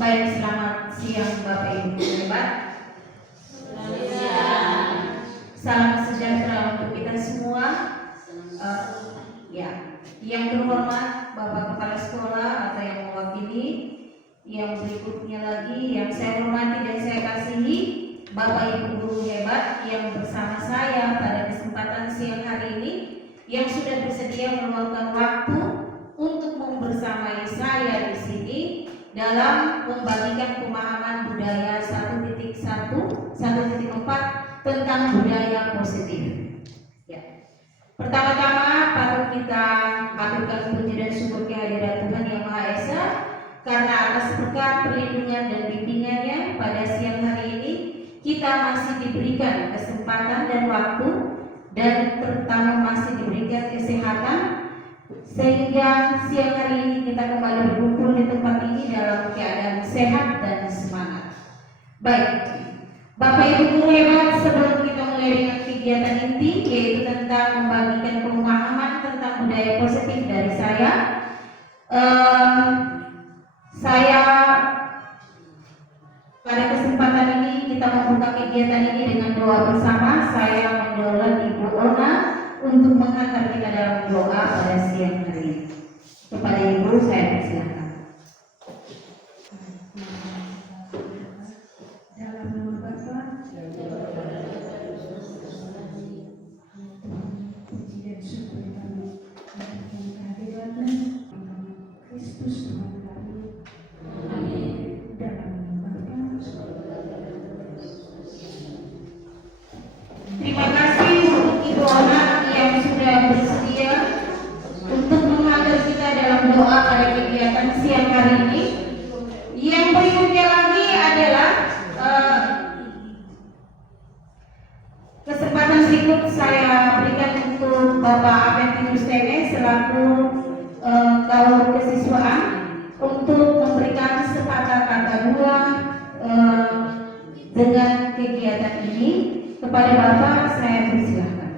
Baik, selamat siang Bapak Ibu hebat. Selamat siang. Salam sejahtera untuk kita semua. Yang terhormat Bapak Kepala Sekolah atau yang mewakili, yang berikutnya lagi yang saya hormati dan saya kasihi Bapak Ibu guru hebat yang bersama saya pada kesempatan siang hari ini, yang sudah bersedia meluangkan waktu untuk membersamai saya di sini dalam membagikan pemahaman budaya 1.1, 1.4 tentang budaya positif. Pertama-tama patut kita haturkan puji dan syukur kehadiran Tuhan Yang Maha Esa karena atas berkat perlindungan dan bimbingannya pada siang hari ini kita masih diberikan kesempatan dan waktu, dan terutama masih diberikan kesehatan, sehingga siang hari ini kita kembali berkumpul di tempat ini dalam keadaan sehat dan semangat. Baik, Bapak Ibu guru hebat, sebelum kita mulai dengan kegiatan inti, yaitu tentang membagikan pemahaman tentang budaya positif dari saya pada kesempatan ini kita membuka kegiatan ini dengan doa bersama. Saya mendorong Ibu Ona untuk menghantar kita dalam doa pada siang hari ini. Kepada Ibu saya persilakan. Dalam nama Bapa, puji dan syukur kami atas kehadiran Kristus Tuhan kami. Amin. Dalam nama Bapa. Terima kasih untuk Ibu Ona yang sudah bersedia untuk mengatur kita dalam doa pada kegiatan siang hari ini. Yang berikutnya lagi adalah kesempatan berikut saya berikan untuk Bapak Aventinus Tene selaku kaum kesiswaan untuk memberikan sepatah-kata dua dengan kegiatan ini. Kepada Bapak saya persilakan.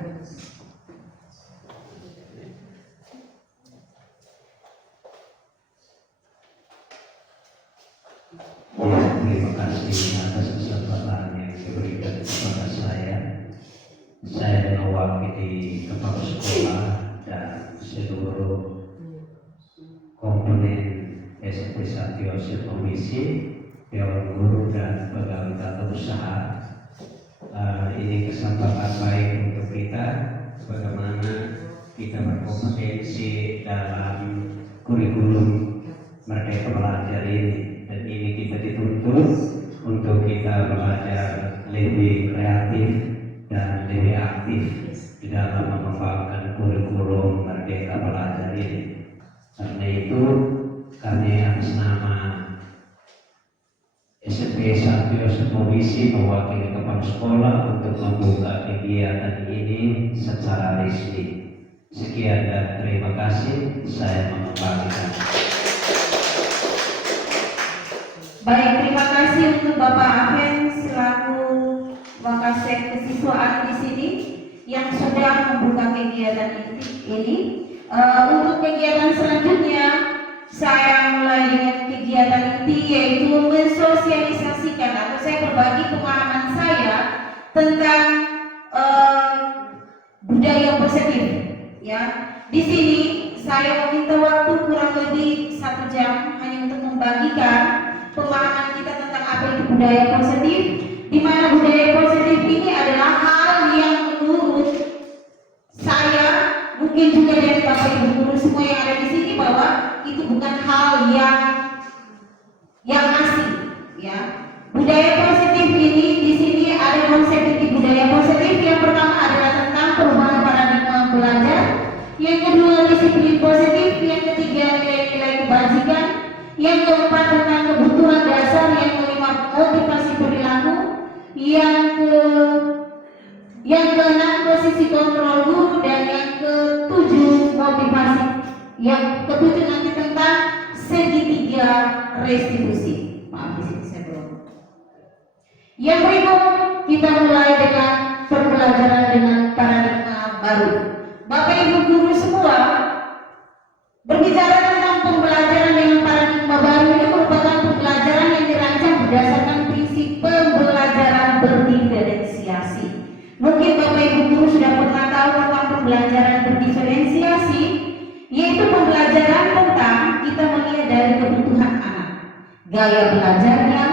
Ya, terima kasih atas kesempatan yang diberikan kepada saya. Saya mewakili kepala sekolah dan seluruh komponen SMP Santi Yosef Komisi, Dewan Guru dan pegawai tata usaha. Ini kesempatan baik untuk kita bagaimana kita berkompetensi dalam kurikulum Merdeka Belajar ini, dan ini kita dituntut untuk kita belajar lebih kreatif dan lebih aktif di dalam mengembangkan kurikulum Merdeka Belajar ini. Karena itu kami atas nama SMP Santi Yosef Komisi mewakili kepala sekolah untuk membuka kegiatan ini secara resmi. Sekian dan terima kasih. Saya mengembalikan. Baik, terima kasih untuk Bapak Aven selaku Wakasek kesiswaan di sini yang sudah membuka kegiatan ini. Untuk kegiatan selanjutnya saya mulai dengan kegiatan inti, yaitu mensosialisasikan atau saya berbagi pemahaman saya tentang budaya positif. Ya, di sini saya meminta waktu kurang lebih 1 jam hanya untuk membagikan pemahaman kita tentang apa itu budaya positif, di mana budaya positif ini adalah hal yang menurut saya, mungkin juga dari Bapak Ibu guru semua yang ada di sini, bahwa itu bukan hal yang asing, ya. Budaya positif ini di sini ada konsep inti budaya positif. Yang pertama adalah tentang perubahan paradigma belajar, yang kedua disiplin positif, yang ketiga nilai-nilai kebajikan, yang keempat tentang kebutuhan dasar, yang kelima motivasi perilaku, yang keenam posisi kontrol guru, dan yang ketujuh motivasi. Yang ketujuh nanti tentang segitiga restitusi. Maaf di sini saya belum. Yang berikut kita mulai dengan pembelajaran dengan paradigma baru. Bapak Ibu guru semua, berbicara tentang pembelajaran dengan paradigma baru ini merupakan pembelajaran yang pelajaran tentang kita melihat dari kebutuhan anak, gaya belajarnya,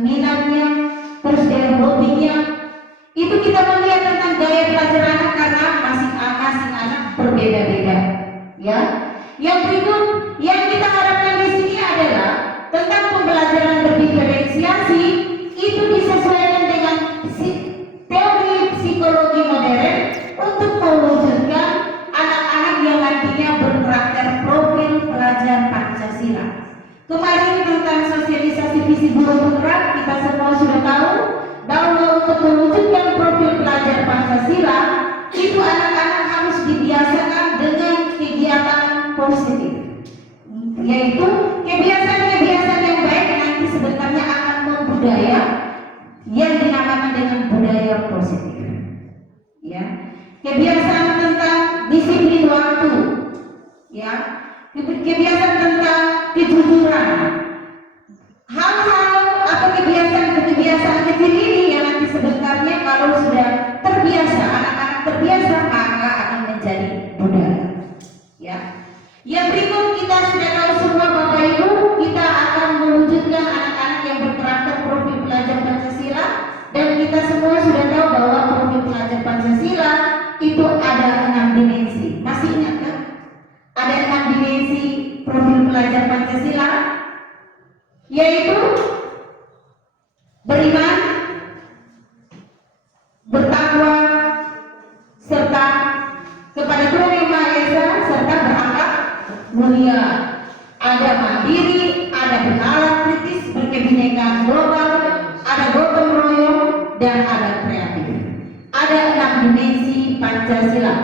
minatnya, terus dari hobinya. Itu kita melihat tentang gaya belajar anak karena masing-masing anak berbeda-beda. Ya. Yang berikut yang kita harapkan di sini adalah tentang pembelajaran berdiferensiasi itu disesuaikan dengan teori psikologi modern untuk mewujudkan anak-anak yang nantinya berkarakter profil pelajar Pancasila. Kemarin tentang sosialisasi visi guru penggerak kita semua sudah tahu bahwa untuk mewujudkan profil pelajar Pancasila itu anak-anak harus dibiasakan dengan kegiatan positif, yaitu kebiasaan-kebiasaan yang baik nanti sebenarnya akan membudaya yang dinamakan dengan budaya positif. Ya, kebiasaan tentang disiplin waktu, ya, kebiasaan tentang kejujuran, hal-hal atau kebiasaan kecil ini yang nanti sebenarnya kalau sudah terbiasa, anak-anak terbiasa maka akan menjadi budaya. Ya. Yang berikut kita sudah tahu semua Bapak Ibu, kita akan mewujudkan anak-anak yang berkarakter profil pelajar Pancasila dan kita semua sudah tahu bahwa profil pelajar Pancasila itu ada 6 dimensi. Masih ingat kan? Ada 6 dimensi profil pelajar Pancasila, yaitu beriman, bertakwa, serta kepada Tuhan Yang Maha Esa, serta berakhlak mulia. Ada mandiri, ada bernalar kritis, berkebinekaan global, ada gotong royong, dan ada kreatif. Ada 6 dimensi Pancasila.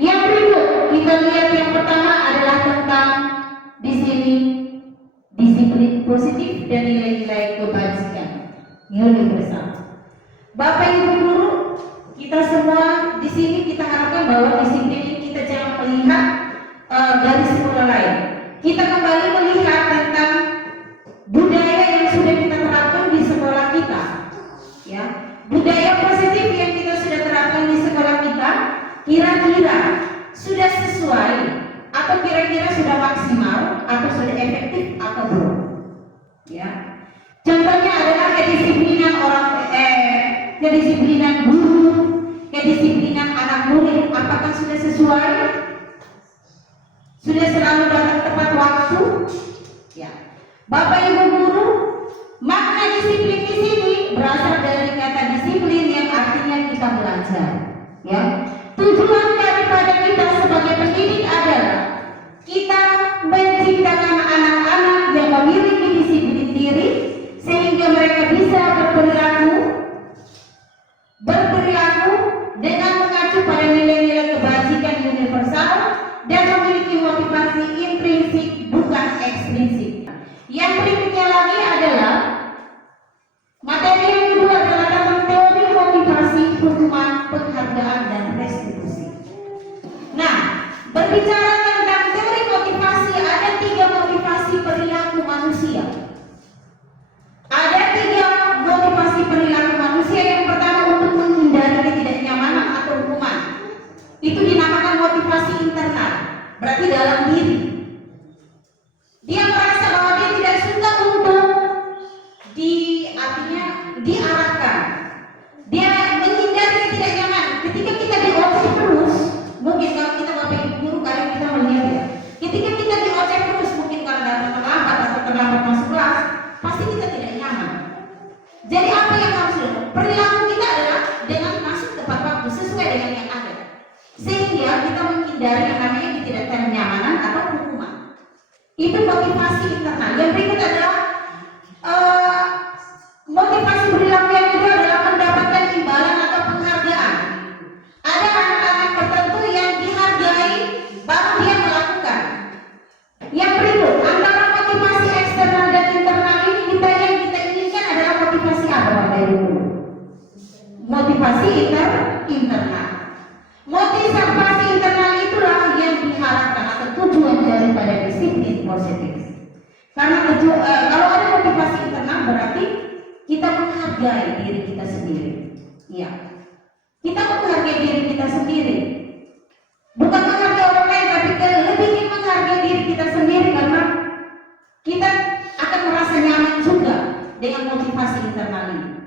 Yang berikut kita lihat yang pertama adalah tentang di sini disiplin positif dan nilai-nilai kebajikan universal. Bapak Ibu guru, kita semua di sini kita harapkan bahwa disiplin ini kita jangan melihat dari sekolah lain. Kita kembali melihat tentang budaya yang sudah kita terapkan di sekolah kita. Ya, budaya positif yang kita sudah terapkan di sekolah kita, kira-kira sudah sesuai atau kira-kira sudah maksimal atau sudah efektif atau belum? Ya, contohnya adalah kedisiplinan guru, kedisiplinan anak murid, apakah sudah sesuai? Sudah selalu datang tepat waktu? Ya. Bapak Ibu guru, makna disiplin di sini berasal dari kata disiplin yang artinya kita belajar. Ya. Tujuan daripada kita sebagai pendidik adalah kita menciptakan anak-anak yang memiliki disiplin diri sehingga mereka bisa berperilaku dengan mengacu pada nilai-nilai kebajikan universal dan memiliki motivasi intrinsik bukan ekstrinsik. Yang berikutnya lagi adalah materi yang kedua adalah tentang teori motivasi, hukuman, penghargaan, dan restitusi. Nah, berbicara tentang teori motivasi, ada 3 motivasi perilaku manusia. Ada 3 motivasi perilaku manusia. Yang pertama untuk menghindari ketidaknyamanan atau hukuman. Itu dinamakan motivasi internal. Berarti dalam diri. Dia merasa bahwa dia tidak suka untuk diarahkan. Dia menghindari ketidaknyamanan. Ketika kita dioceh terus, mungkin kalau kita Bapak Ibu guru kadang kita melihat ya. Ketika kita dioceh terus, mungkin kalau datang terlambat atau terlambat masuk kelas, pasti kita tidak nyaman. Jadi apa yang harus dilakukan? Perilaku kita adalah dengan masuk tepat waktu sesuai dengan yang ada. Sehingga kita menghindari yang namanya ketidaknyamanan atau hukuman. Itu motivasi internal. Yang berikut adalah motivasi perilaku yang kedua adalah mendapatkan imbalan atau penghargaan. Ada anak-anak tertentu yang dihargai baru dia melakukan. Yang berikut antara motivasi eksternal dan internal ini yang kita inginkan adalah motivasi apa Bapak Ibu? Motivasi internal. Motivasi internal itulah yang diharapkan atau tujuan daripada disiplin positif. Karena kalau ada motivasi internal berarti kita menghargai diri kita sendiri. Iya. Kita menghargai diri kita sendiri. Bukan menghargai orang externally.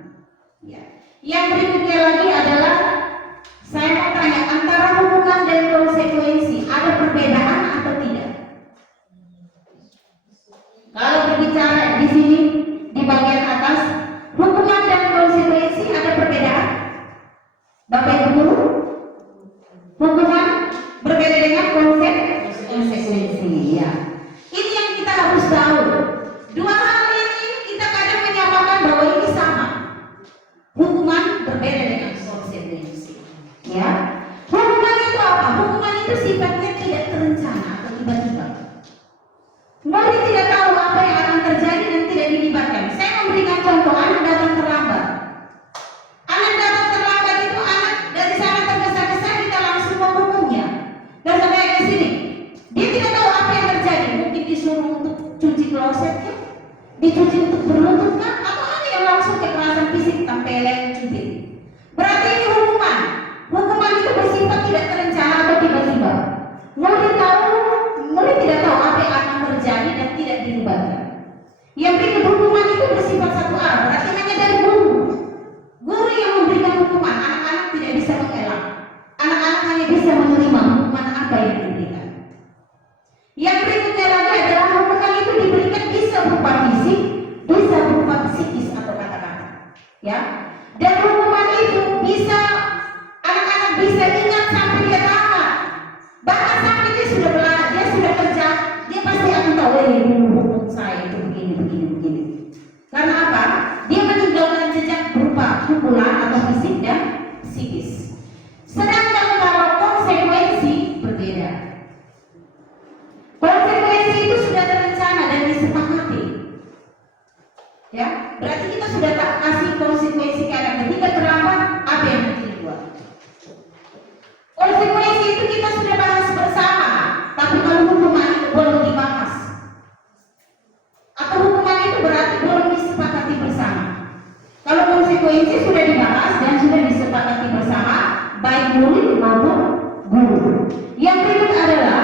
Ya. Yang berikutnya lagi adalah saya mau tanya, antara hubungan dan konsekuensi ada perbedaan atau tidak? Kalau berbicara di sini di bagian atas, hubungan dan konsekuensi ada perbedaan? Bapak Ibu guru? Hubungan berbeda dengan konsekuensi. Ya. Ini yang kita harus tahu. Dua hal ini kita kadang menyamakan bahwa ini sama. Hubungan berbeda dengan konsekuensi. Ya. Hubungan itu apa? Hubungan itu sifatnya tidak terencana atau tiba-tiba. Murid tidak tahu apa yang akan terjadi dan tidak dilibatkan. Saya memberikan contoh, anak datang terlambat. Anak datang terlambat itu anak dari sana tergesa-gesa, kita langsung menghukumnya. Dan sampai ke sini, dia tidak tahu apa yang terjadi. Mungkin disuruh untuk cuci klosetnya, dicuci untuk berlutut kan, atau ada yang langsung kekerasan fisik, tempeleng, cuci. Berarti ini hukuman. Hukuman itu bersifat tidak terencana atau tiba-tiba. Murid tidak tahu apa yang akan terjadi dan tidak dilibatkan. Yang berikut, hukuman itu bersifat satu arah, berarti hanya dari guru. Guru yang memberikan hukuman, anak-anak tidak bisa mengelak. Anak-anak hanya bisa menerima hukuman apa yang diberikan. Yang berikutnya lagi adalah hukuman itu diberikan bisa berupa fisik, bisa berupa psikis atau kata-kata. Ya. Dan hukuman itu bisa anak-anak bisa ingat sampai dia tamat. Bahkan sampai dia sudah belajar, dia sudah kerja, dia pasti akan tahu dulu hukum saya itu begini. Karena apa? Dia meninggalkan jejak berupa pukulan atau fisik dan psikis. Sedangkan kalau konsekuensi berbeda. Konsekuensi itu sudah terencana dan disepakati. Ya, berarti kita sudah tak kasih konsekuensi karena ketika terlambat apa yang nanti dibuat. Konsekuensi itu kita sudah bahas bersama, tapi kalau hukuman itu belum dibahas. Atau hukuman itu berarti belum disepakati bersama. Kalau konsekuensi sudah dibahas dan sudah disepakati bersama, baik murid maupun guru. Yang berikut adalah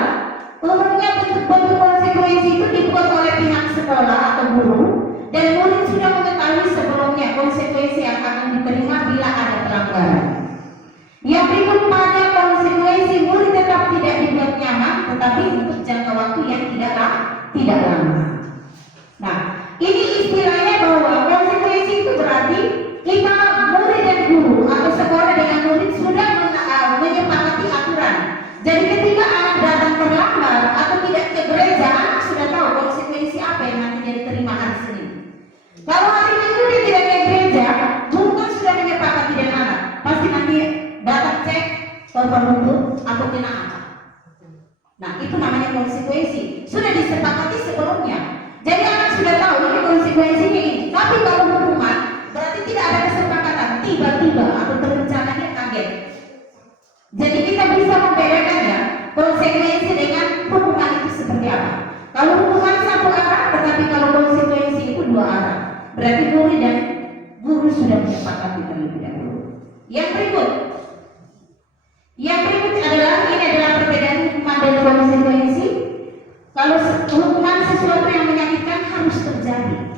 umumnya bentuk-bentuk konsekuensi itu dibuat oleh pihak sekolah atau guru, dan murid sudah mengetahui sebelumnya konsekuensi yang akan diterima bila ada pelanggaran. Yang berikut pada konsekuensi murid tetap tidak dibuat nyaman, tetapi untuk jangka waktu yang tidak lama. Nah, ini istilahnya bahwa konsekuensi itu berarti kita murid dan guru atau sekolah dengan murid sudah menyepakati aturan. Jadi ketika anak datang terlambat atau tidak ke gereja, anak sudah tahu konsekuensi apa yang nanti dia terima hari Senin. Kalau hari Minggu dia tidak ke gereja, guru kan sudah menyepakati dengan anak. Pasti nanti datang cek korban lutut atau kena apa. Nah, itu namanya konsekuensi. Sudah disepakati sebelumnya. Jadi anak sudah tahu ini konsekuensinya ini. Tapi kalau hukuman berarti tidak ada kesepakatan, tiba-tiba atau terencananya kaget. Jadi kita bisa membedakan ya konsekuensi dengan hukuman itu seperti apa. Kalau hukuman satu arah, tetapi kalau konsekuensi itu dua arah. Berarti murid dan guru sudah menyepakati terlebih dahulu. Yang berikut adalah ini adalah perbedaan hukuman dan konsekuensi. Kalau hukuman sesuatu yang menyakitkan harus terjadi.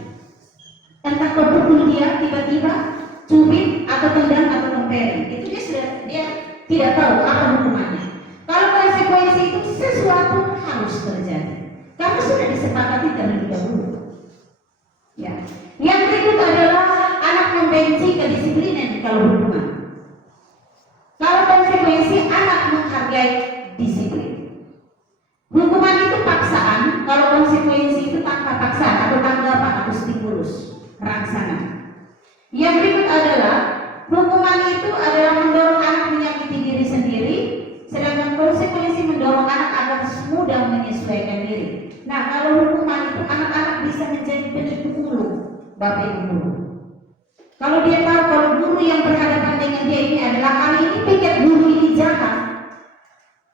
Entah kau pukul dia tiba-tiba, cubit atau tendang atau tempeleng, itu dia tidak tahu apa hukumannya. Kalau konsekuensi itu sesuatu harus terjadi. Karena sudah disepakati terlebih dahulu. Ya. Yang berikut adalah anak membenci kedisiplinan kalau hukuman. Kalau konsekuensi anak menghargai disiplin. Hukuman itu paksaan, kalau konsekuensi itu tanpa paksaan atau tanggapan atau stimulus, rangsana. Yang berikut adalah hukuman itu adalah mendorong anak menyakiti diri sendiri, sedangkan konsekuensi mendorong anak agar mudah menyesuaikan diri. Nah, kalau hukuman itu anak-anak bisa menjadi penipu guru, Bapak Ibu guru. Kalau dia tahu kalau guru yang berhadapan dengan dia ini adalah hari ini pikir guru ini jahat.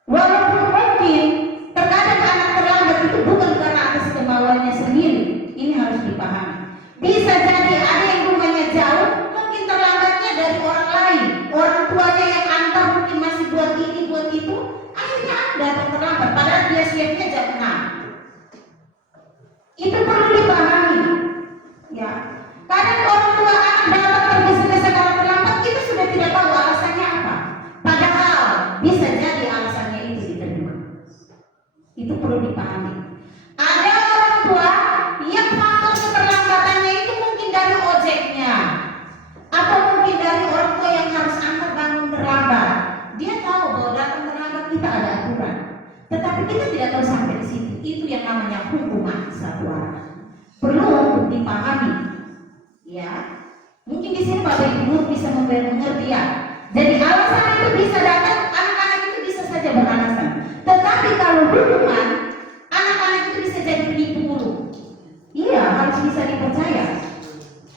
Walaupun mungkin terkadang anak terlambat itu bukan karena atas kemauannya sendiri. Ini harus dipahami. Bisa jadi ada yang rumahnya jauh, mungkin terlambatnya dari orang lain. Orang tuanya yang antar mungkin masih buat ini, buat itu. Akhirnya datang terlambat, padahal dia siapnya jam 6. Itu perlu dipahami. Ya. Kadang orang tua Tetapi kita tidak tahu sampai di situ. Itu yang namanya hukuman satu anak. Perlu dipahami. Ya, mungkin di sini Bapak Ibu guru bisa memberi pengertian. Jadi alasan itu bisa datang, anak-anak itu bisa saja beralasan. Tetapi kalau hukuman, anak-anak itu bisa jadi penipu guru. Iya, harus bisa dipercaya.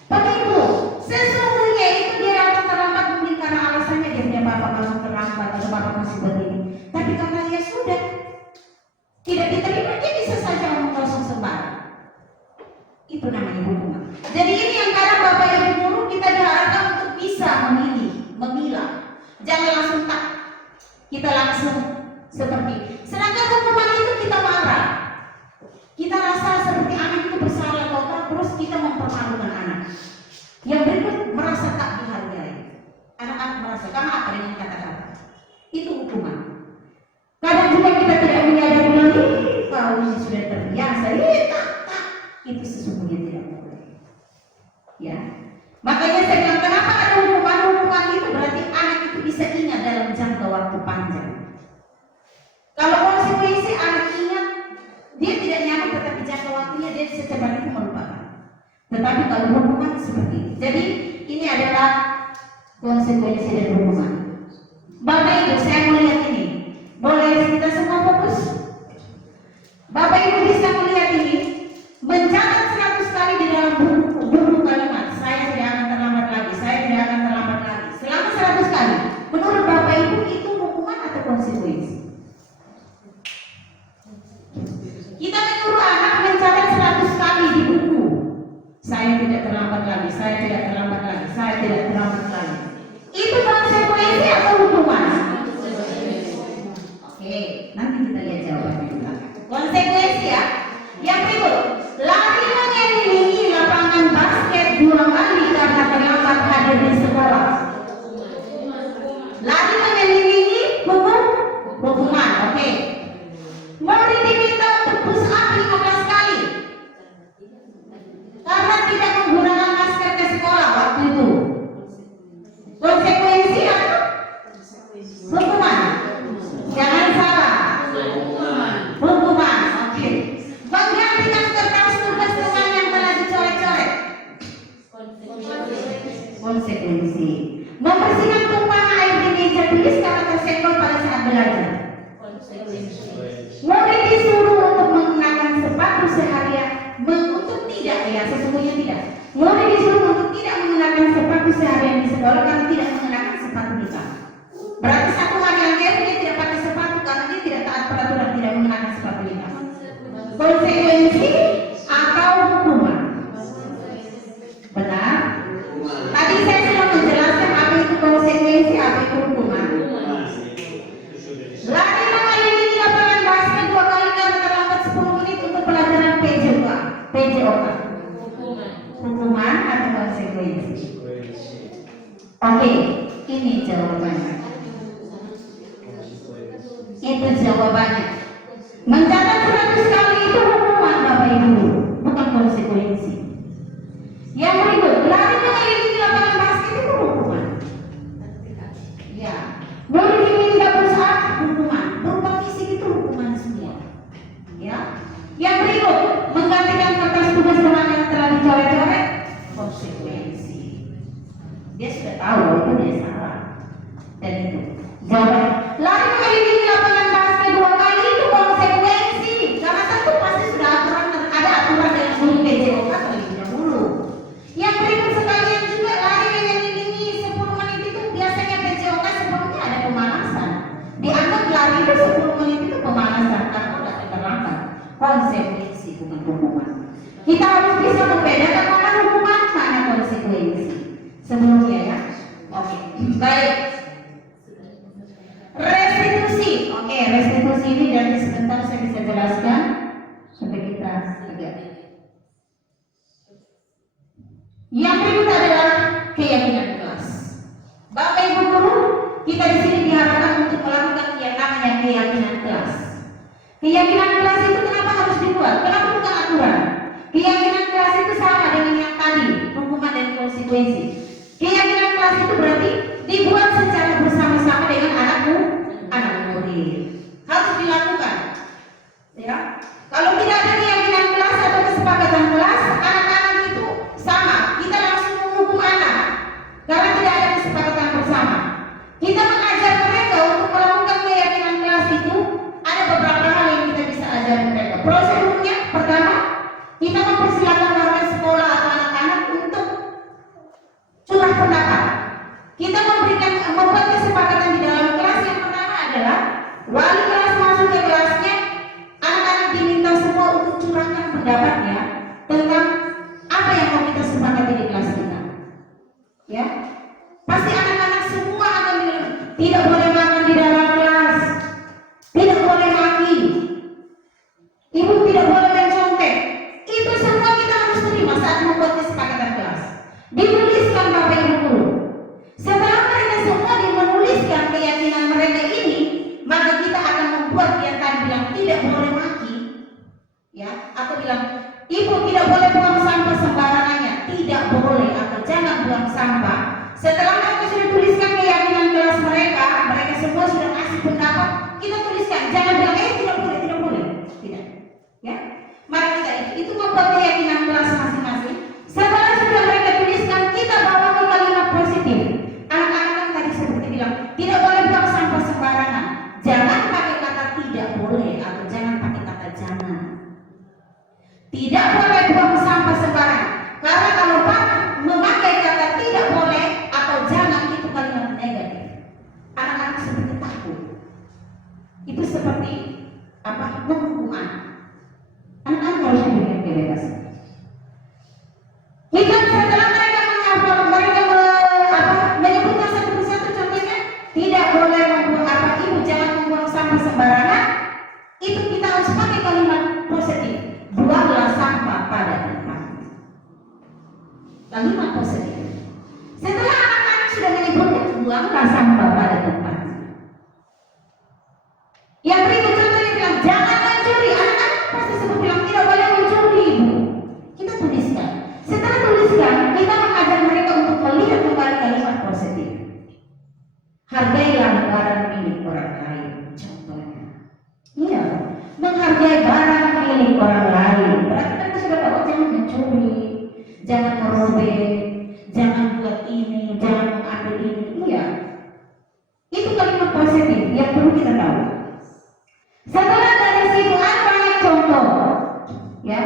Bapak Ibu, sesungguhnya itu dia datang terlambat mungkin karena alasannya dia punya bapak masuk terlambat atau bapak masih begini. Tapi karena dia sudah tidak diterima, dia bisa saja omong kosong sembarang. Itu namanya hukuman. Jadi ini yang kadang Bapak Ibu guru kita diharapkan untuk bisa memilih, memilah. Jangan langsung tak, kita langsung seperti. Sedangkan hukuman itu kita marah. Kita rasa seperti anak itu bersalah atau tak, terus kita mempermalukan anak. Yang berikut merasa tak dihargai. Anak-anak merasa karena apa dengan kata-kata. Itu hukuman. Kadang juga kita tidak menyadari lagi, kau ini sudah terbiasa. Tak. Itu sesungguhnya tidak boleh. Ya. Makanya saya bilang kenapa ada hukuman? Hukuman itu berarti anak itu bisa ingat dalam jangka waktu panjang. Kalau konsekuensi anak ingat, dia tidak nyaman tetapi jangka waktunya dia secepat itu melupakan. Tetapi kalau hukuman seperti ini. Jadi ini adalah konsekuensi dari hukuman. Bapak Ibu, saya melihat ini. Boleh kita semua fokus? Bapak Ibu bisa melihat ini. Mencatat 100 kali di dalam buku kalimat. Saya tidak akan terlambat lagi. Saya tidak akan terlambat lagi. Selama 100 kali. Menurut Bapak Ibu itu hukuman atau konsekuensi? Kita menyuruh anak mencatat 100 kali di buku. Saya tidak terlambat lagi. Saya tidak terlambat lagi. Saya tidak terlambat lagi. Itu konsekuensi atau hukuman? Oke, nanti kita lihat jawabannya. Konsekuensi ya. Yang berikut, lari mengelilingi lapangan basket 2 kali karena terlambat hadir di sekolah. Lari mengelilingi hukuman, oke. Murid diminta untuk push up 15 kali karena tidak menggunakan masker ke sekolah waktu itu. Konsekuensi atau hukuman? Jangan salah. Hukuman, oke. Menggantikan kertas tugas teman yang telah dicoret-coret. Konsekuensi. Membersihkan tumpahan air di meja tulis karena tersenggol pada saat belajar. Murid disuruh untuk mengenakan sepatu seharian, untuk tidak ya, sesungguhnya tidak. Murid disuruh untuk tidak mengenakan sepatu seharian di sekolah karena tidak mengenakan sepatu hitam. Berarti satu hari yang dia tidak pakai sepatu karena dia tidak taat peraturan tidak mengenakan sepatu hitam. Konsekuensi atau hukuman? Benar? Tadi saya sudah menjelaskan apa itu konsekuensi, apa itu hukuman. Lari mengelilingi lapangan basket 2 kali karena terlambat 10 menit untuk pelajaran PJOK. Hukuman atau konsekuensi? Oke, ini jawabannya. Itu jawabannya. Mencatat 100 kali itu hukuman Bapak Ibu, bukan konsekuensi. Yang berikut, lari mengelilingi lapangan basket itu hukuman. Ya, murid diminta push up hukuman. Berupa fisik itu hukuman semua. Ya. Yang berikut, menggantikan kertas tugas teman yang telah dicoret-coret, konsekuensi. Dia sudah tahu itu dia salah. Dan itu jawaban. Lari mengelilingi lapangan basket 2 kali itu konsekuensi. Karena tentu pasti sudah ada aturan dengan guru PJOK terlebih dahulu. Yang berikut sekalian juga lari mengelilingi 10 menit itu biasanya PJOK sebelumnya ada pemanasan. Dianggap lari itu 10 menit itu pemanasan karena udah terlambat. Konsekuensi bukan hukuman. Kita harus bisa membedakan mana hukuman, mana konsekuensi. Sebelumnya ya. Oke, baik. Restitusi. Oke, restitusi ini dari sebentar saya bisa jelaskan sampai kita agak. Yang berikut adalah keyakinan kelas. Bapak Ibu guru, kita di sini diharapkan untuk melakukan yang namanya keyakinan kelas. Keyakinan kelas itu kenapa harus dibuat? Kenapa bukan aturan? Keyakinan kelas itu sama dengan yang tadi, hukuman dan konsekuensi. Keyakinan kelas itu berarti dibuat secara bersama-sama dengan anak murid. Harus dilakukan. tidak boleh makan di dalam kelas, tidak boleh maki, ibu tidak boleh mencontek. Itu semua kita harus terima saat membuat kesepakatan kelas. Dituliskan Bapak Ibu guru. Setelah mereka semua menuliskan keyakinan mereka ini, maka kita akan membuat yang tadi bilang tidak boleh maki, ya, atau bilang ibu tidak boleh buang sampah sembarangannya, tidak boleh atau jangan buang sampah. Setelah mereka sudah tuliskan keyakinan kelas mereka, mereka semua sudah kasih pendapat, kita tuliskan, jangan bilang tidak boleh, tidak, ya. Mari kita itu membuat keyakinan kelas masing-masing. Setelah sudah mereka tuliskan, kita bawa ke kalimat positif. Anak-anak kan tadi seperti bilang, tidak boleh buang sampah sembarangan. Jangan pakai kata tidak boleh atau jangan pakai kata jangan. Tidak boleh buang sampah sembarangan. Karena kalau memakai kata tidak boleh atau jangan itu kalimat negatif. Anak-anak seperti takut. Itu seperti apa? Menghukum anak. Anak-anak harus diberikan kebebasan. Kita setelah mereka menghafal, mereka menyebutkan satu persatu, contohnya tidak boleh membuang apa, ibu jangan membuang sampah sembarangan. Itu kita harus pakai kalimat positif. Buanglah sampah pada tempatnya. Kalimat positif. Setelah anak-anak sudah menyebutkan buanglah sampah pada tempatnya. Yang berikut contohnya bilang jangan mencuri. Anak-anak pasti sebut bilang tidak boleh mencuri ibu. Kita tuliskan. Setelah tuliskan, kita mengajar mereka untuk melihat kembali kalimat positif. Hargailah barang milik orang lain. Contohnya, iya, menghargai barang milik orang lain. Berarti mereka sudah tahu jangan mencuri, jangan merobek, jangan buat ini, jangan mengambil ini. Iya, itu kalimat positif yang perlu kita tahu. Setelah dari situ ada banyak contoh, ya.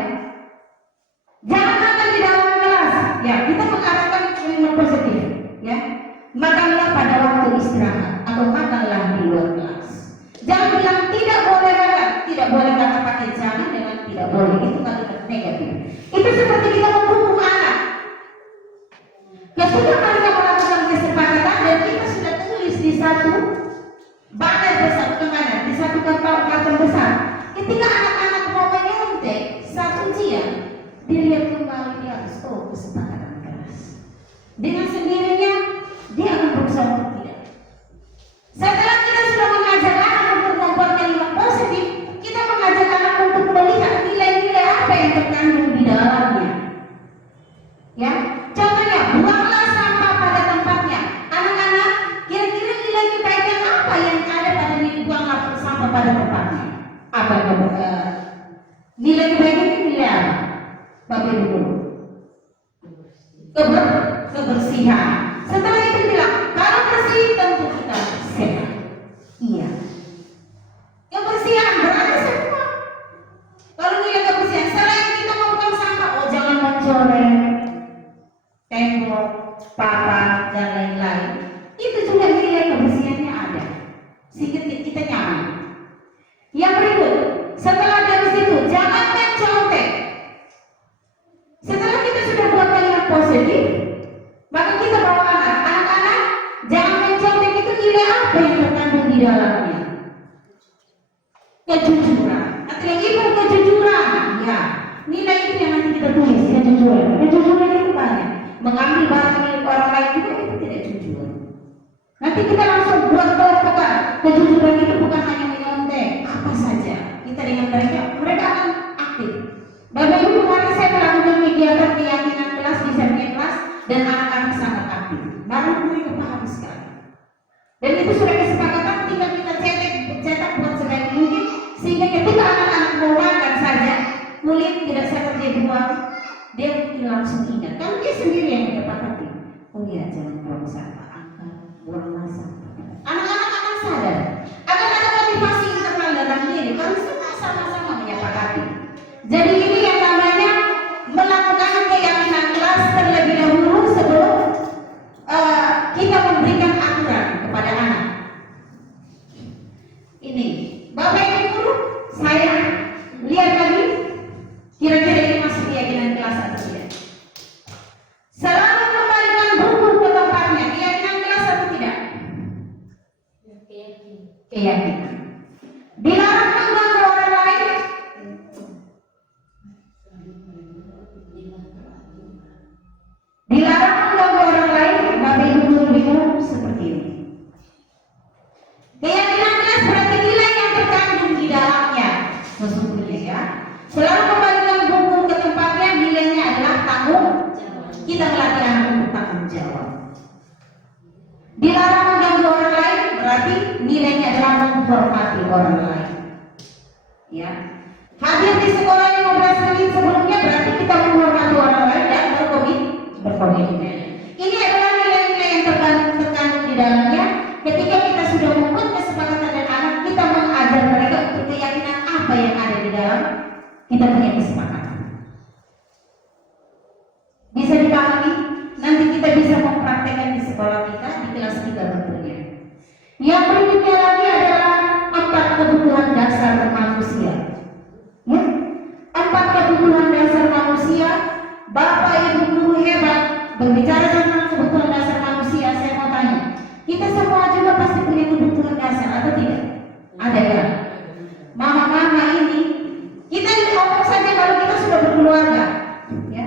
Jangan makan di dalam kelas, ya. Kita mengarahkan kalimat positif, ya. Makanlah pada waktu istirahat atau makanlah di luar kelas. Jangan bilang tidak boleh makan, tidak boleh kata pakai jangan dengan tidak boleh, itu kalimat negatif. Itu seperti kita menghukum anak. Ketika mereka melakukan kesepakatan dan kita sudah tulis di satu banner besar kemana, di satu karton besar. Ketika anak-anak mau menyontek satu ujian, dilihat kembali dia harus kesepakatan keras. Dengan sendirinya dia akan berusaha untuk tidak. Setelah kita sudah mengajak anak untuk membuat kalimat positif, kita mengajak anak untuk melihat nilai-nilai apa yang terkandung di dalamnya. Ya, contohnya buanglah sampah pada tempatnya. Anak-anak, kira-kira nilai kebaikan apa yang ada pada buanglah sampah pada tempatnya? Apa nilai kebaikan itu nilai apa? Bapak Ibu guru, kebersihan. Setelah itu bilang kalau bersih tentu kita sehat. Iya, kebersihan berarti semua. Kalau nilai kebersihan selain kita membuang sampah, jangan mencoret tembok, papan dan lain-lain. Itu juga nilai kebersihannya ada, sehingga kita nyaman. Yang berikut, setelah dari situ jangan mencontek. Setelah kita sudah buat kalimat positif, maka kita bawa anak-anak jangan mencontek. Itu nilai apa yang terkandung di dalamnya? Kejujuran. Nanti yang ibu kejujuran, ya. Nilai itu yang nanti kita tulis, kejujuran. Kejujuran itu banyak. Mengambil barang milik orang lain juga itu tidak jujur. Nanti kita langsung buat kelompokan. Kejujuran itu bukan hanya menyontek, apa saja. Kita dengan mereka akan aktif. Bapak Ibu, kemarin saya melakukan kegiatan keyakinan kelas di samping kelas dan anak-anak sangat aktif. Baru mereka paham sekali. Dan itu sudah kesepakatan, tinggal kita cetak buat sebaik mungkin sehingga ketika anak-anak mau makan saja kulit tidak seperti dia buang, dia mungkin langsung ingat. Kan dia sendiri yang mendapati. Oh iya, jangan buang sampah, angkat, buanglah sampah. Anak-anak akan sadar, akan ada motivasi internal dalam diri. Kalau semua sama-sama menyepakati. Jadi ini yang namanya melakukan keyakinan kelas terlebih dahulu sebelum kita memberikan aturan kepada anak. Ini, Bapak Ibu guru, saya lihat lagi kira-kira ini masuk keyakinan kelas atau tidak. Selalu kembalikan buku ke tempatnya, keyakinan kelas atau tidak? keyakinan. Dilarang mengganggu orang lain. Dilarang mengganggu orang lain, tapi ibu-ibu seperti ini. Keyakinannya seperti nilai yang terkandung di dalamnya. Sesungguhnya ya, selalu kembalikan buku ke tempatnya, nilainya adalah tanggung. Kita melatih anak untuk tanggung jawab. Dilarang mengganggu orang lain, berarti nilainya adalah menghormati orang lain. Ya, hadir di sekolah 15 menit sebelumnya berarti kita menghormati orang lain dan berkomitmen. Ini adalah nilai-nilai yang terkandung di dalamnya. Ketika kita sudah membuat kesepakatan dan anak, kita mengajar mereka untuk keyakinan apa yang ada di dalam kita punya kesepakatan. Bisa dipahami? Nanti kita bisa mempraktekkan di sekolah kita, di kelas kita tentunya. Yang berikutnya lagi adalah 4 kebutuhan dasar manusia. Ya, 4 kebutuhan dasar manusia. Bapak Ibu guru hebat berbicara tentang kebutuhan dasar manusia. Saya mau tanya, kita semua juga pasti punya kebutuhan dasar atau tidak? Ada ya? Mama-mama ini, kita ngomong saja kalau kita sudah berkeluarga, ya.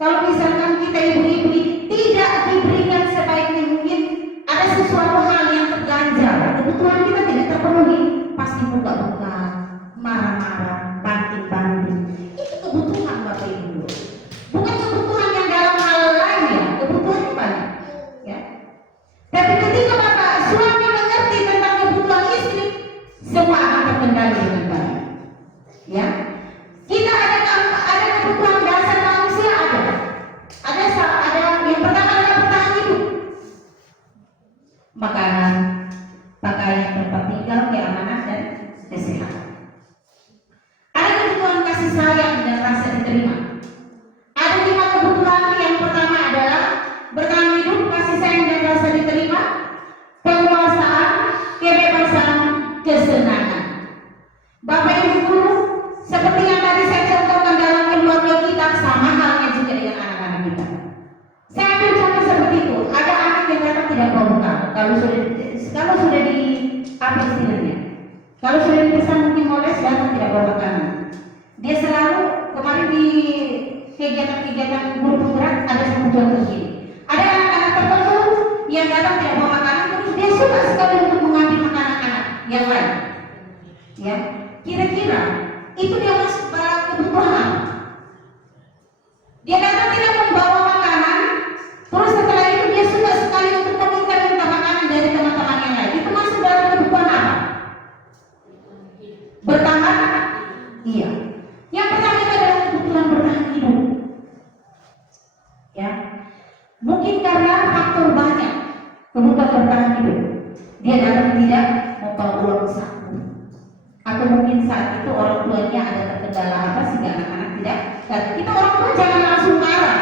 Kalau misalkan kita ibu-ibu ini tidak diberikan sebaiknya mungkin, ada sesuatu hal yang terganjal, kebutuhan kita tidak terpenuhi, pasti buka-buka, marah-marah, banting-banting. Itu kebutuhan Bapak Ibu. Bukan kebutuhan yang dalam hal lain ya, kebutuhan banyak. Ya. Tapi ketika Bapak suami mengerti tentang kebutuhan istri, semua akan terkendali dengan baik. Ya. Kita ada kebutuhan dasar manusia ada. Ada yang pertama adalah bertahan hidup. Makanan, pakaian, tempat tinggal, keamanan dan kesehatan. Ada kebutuhan kasih sayang dan rasa diterima. Ada 5 kebutuhan. Yang pertama adalah bertahan hidup, kasih sayang dan rasa diterima, penguasaan, kebebasan, kesenangan. Bapak Ibu guru, seperti yang tadi saya contohkan dalam keluarga kita, sama halnya juga dengan anak-anak kita. Saya ambil contoh seperti itu. Ada anak yang datang tidak mau bekal. Kalau sudah di apa istilahnya? Kalau sudah dipesan mungkin moles, datang tidak bawa makanan. Dia selalu kemarin di kegiatan guru penggerak ada satu contoh gini. Ada anak-anak tertentu yang datang tidak bawa makanan, terus dia suka sekali untuk mengambil makanan anak yang lain. Ya, kira-kira itu dia masuk pada kebutuhan apa? Dia datang tidak membawa makanan, terus setelah itu dia suka sekali untuk meminta makanan dari teman-teman yang lain. Itu masuk dalam kebutuhan apa? Bertahan? Iya. Yang pertama itu adalah kebutuhan bertahan hidup. Ya, mungkin karena faktor banyak kebutuhan bertahan hidup. Dia datang tidak membawa uang saku, atau mungkin saat itu orang tuanya ada terkendala apa sehingga anak-anak tidak. Dan kita orang tua jangan langsung marah.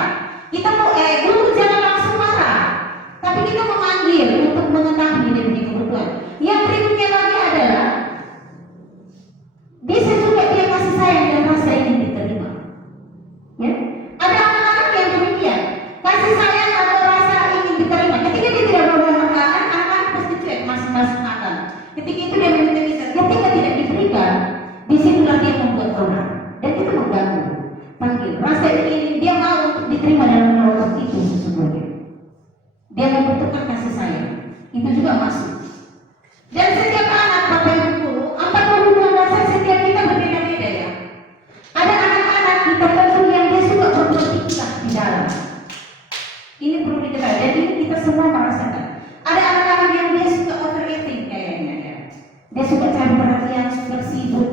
Kita mau guru jangan langsung marah. Tapi kita memanggil untuk mengetahui dia punya kebutuhan. Yang berikutnya lagi adalah bisa juga dia kasih sayang dan rasa ingin diterima. Ya, ada anak-anak yang demikian, kasih sayang atau rasa ingin diterima. Ketika dia tidak mau makanan, anak-anak pasti cuek masing-masing makan. Ketika itu dia minta-minta. Ketika tidak diberikan, disitulah dia membuat orang dan itu mengganggu. Panggil rasa ini dia mau untuk diterima dalam kelompok itu sesungguhnya. Dia membutuhkan kasih sayang. Itu juga masuk. Dan setiap anak Bapak Ibu guru, 4 kebutuhan dasar setiap kita berbeda-beda ya. Ada anak-anak di tertentu yang dia suka berpolitikah di dalam. Ini perlu diketahui. Jadi kita semua merasakan. Ada anak-anak yang dia suka overacting kayaknya ya. Dia suka cari perhatian, suka sibuk.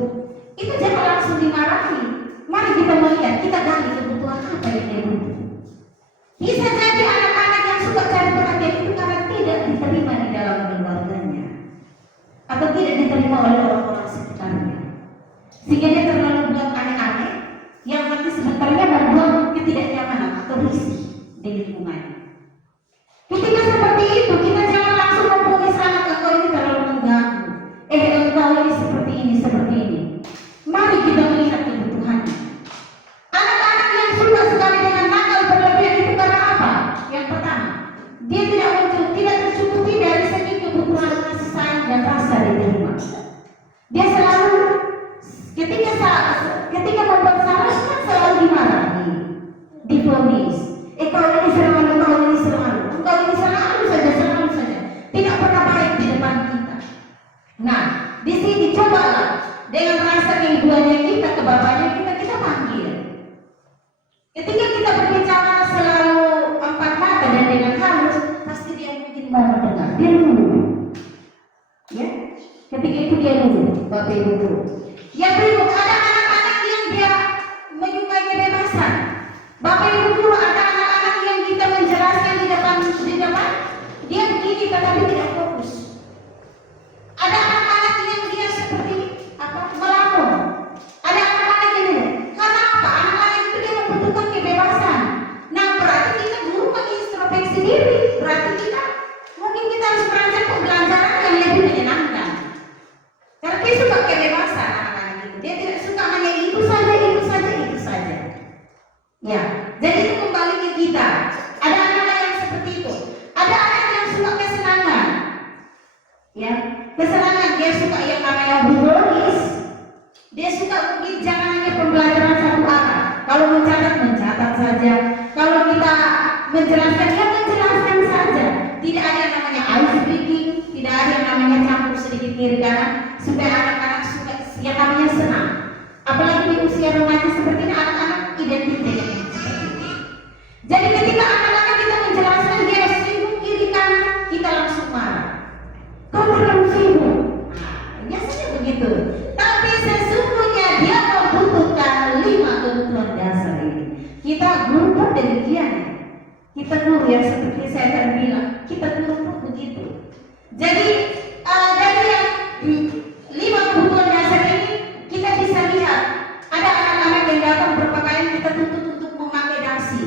Itu jangan langsung dimarahi. Mari kita melihat, kita gali kebutuhan apa yang dia butuh. Bisa jadi anak-anak yang suka cari perhatian itu karena tidak diterima di dalam keluarganya, atau tidak diterima oleh orang-orang sekitarnya, sehingga dia terlalu buat aneh-aneh yang nanti sebenarnya membuat ketidaknyamanan atau risih di lingkungan. Ketika seperti itu, kita jangan langsung memponis anak engkau ini terlalu mengganggu. Engkau ini seperti ini. Mari kita melihat kebutuhannya. Anak-anak yang suka sekali dengan nakal berlebihan itu karena apa? Yang pertama, dia tidak tercukupi dari segi kebutuhan kasih sayang dan rasa diterima. Nah, di sini cobalah dengan rasa keibuannya kita ke bapaknya kita panggil. Ketika kita berbicara selalu empat mata dan dengan halus, pasti dia mungkin mau mendengar. Dia dulu, ya. Ketika itu dia dulu, bapak ibu dulu. Yang berikut ada anak-anak yang dia menyukai kebebasan. Bapak ibu dulu ada anak-anak yang kita menjelaskan di depan, dia begini tetapi tidak fokus. Ada anak-anak yang dia seperti melamun. Ada anak-anak yang ini. Karena apa? Anak-anak itu dia membutuhkan kebebasan. Nah, berarti kita guru mengintrospeksi diri. Berarti mungkin kita harus merancang pembelajaran yang lebih menyenangkan. Karena dia suka kebebasan anak-anak itu. Dia tidak suka hanya itu saja. Ya, jadi itu kembali ke kita. Ada anak-anak yang seperti itu. Ada anak yang suka kesenangan. Ya, kesenangan dia suka yang namanya humoris. Dia suka mungkin jangan hanya pembelajaran satu arah. Kalau mencatat saja. Kalau kita menjelaskan, dia menjelaskan saja. Tidak ada yang namanya ice breaking, tidak ada yang namanya campur sedikit kiri kanan, supaya anak-anak suka yang namanya senang. Apalagi di usia remaja seperti ini, anak-anak identik dengan seperti ini. Jadi ketika anak-anak kita menjelaskan dia sibuk kiri kanan, kita langsung marah. Kau terlalu sibuk. Biasanya begitu. Tapi sesungguhnya dia membutuhkan 5 kebutuhan dasar ini. Kita guru pun demikian. Kita guru yang seperti saya tadi bilang, kita guru pun begitu. Jadi dari yang 5 kebutuhan dasar ini kita bisa lihat ada anak-anak yang datang berpakaian kita tuntut untuk memakai dasi,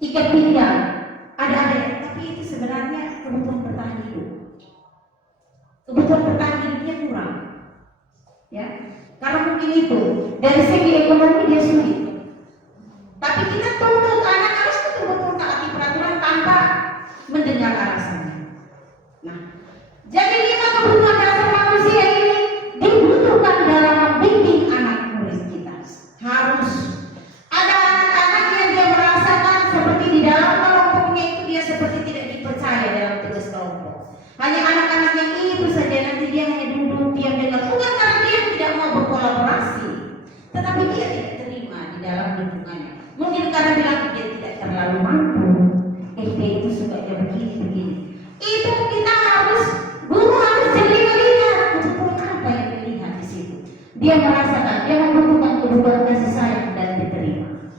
ikat pinggang, ada, tapi itu sebenarnya kebutuhan bertahan hidup. Kebutuhan bertahan hidupnya kurang, ya, karena mungkin itu dari segi ekonomi dia sulit. Tapi kita tuntut anak harus betul-betul taati peraturan tanpa mendengar alasannya. Nah, jadi 5 kebutuhan dasar manusia ini dibutuhkan dalam membimbing anak murid kita. Harus ada anak-anak yang dia merasakan seperti di dalam kelompoknya itu dia seperti tidak dipercaya dalam tugas kelompok. Hanya anak-anak yang itu saja nanti dia hanya duduk diam dengar. Bukan karena dia tidak mau berkolaborasi, tetapi dia tidak terima di dalam lingkungannya. Mungkin karena bilang dia tidak terlalu mampu. Dia itu suka dia begini. Itu kita guru harus jeli melihat kebutuhan apa yang dilihat di situ. Dia merasakan dia membutuhkan kebutuhan kasih sayang dan diterima.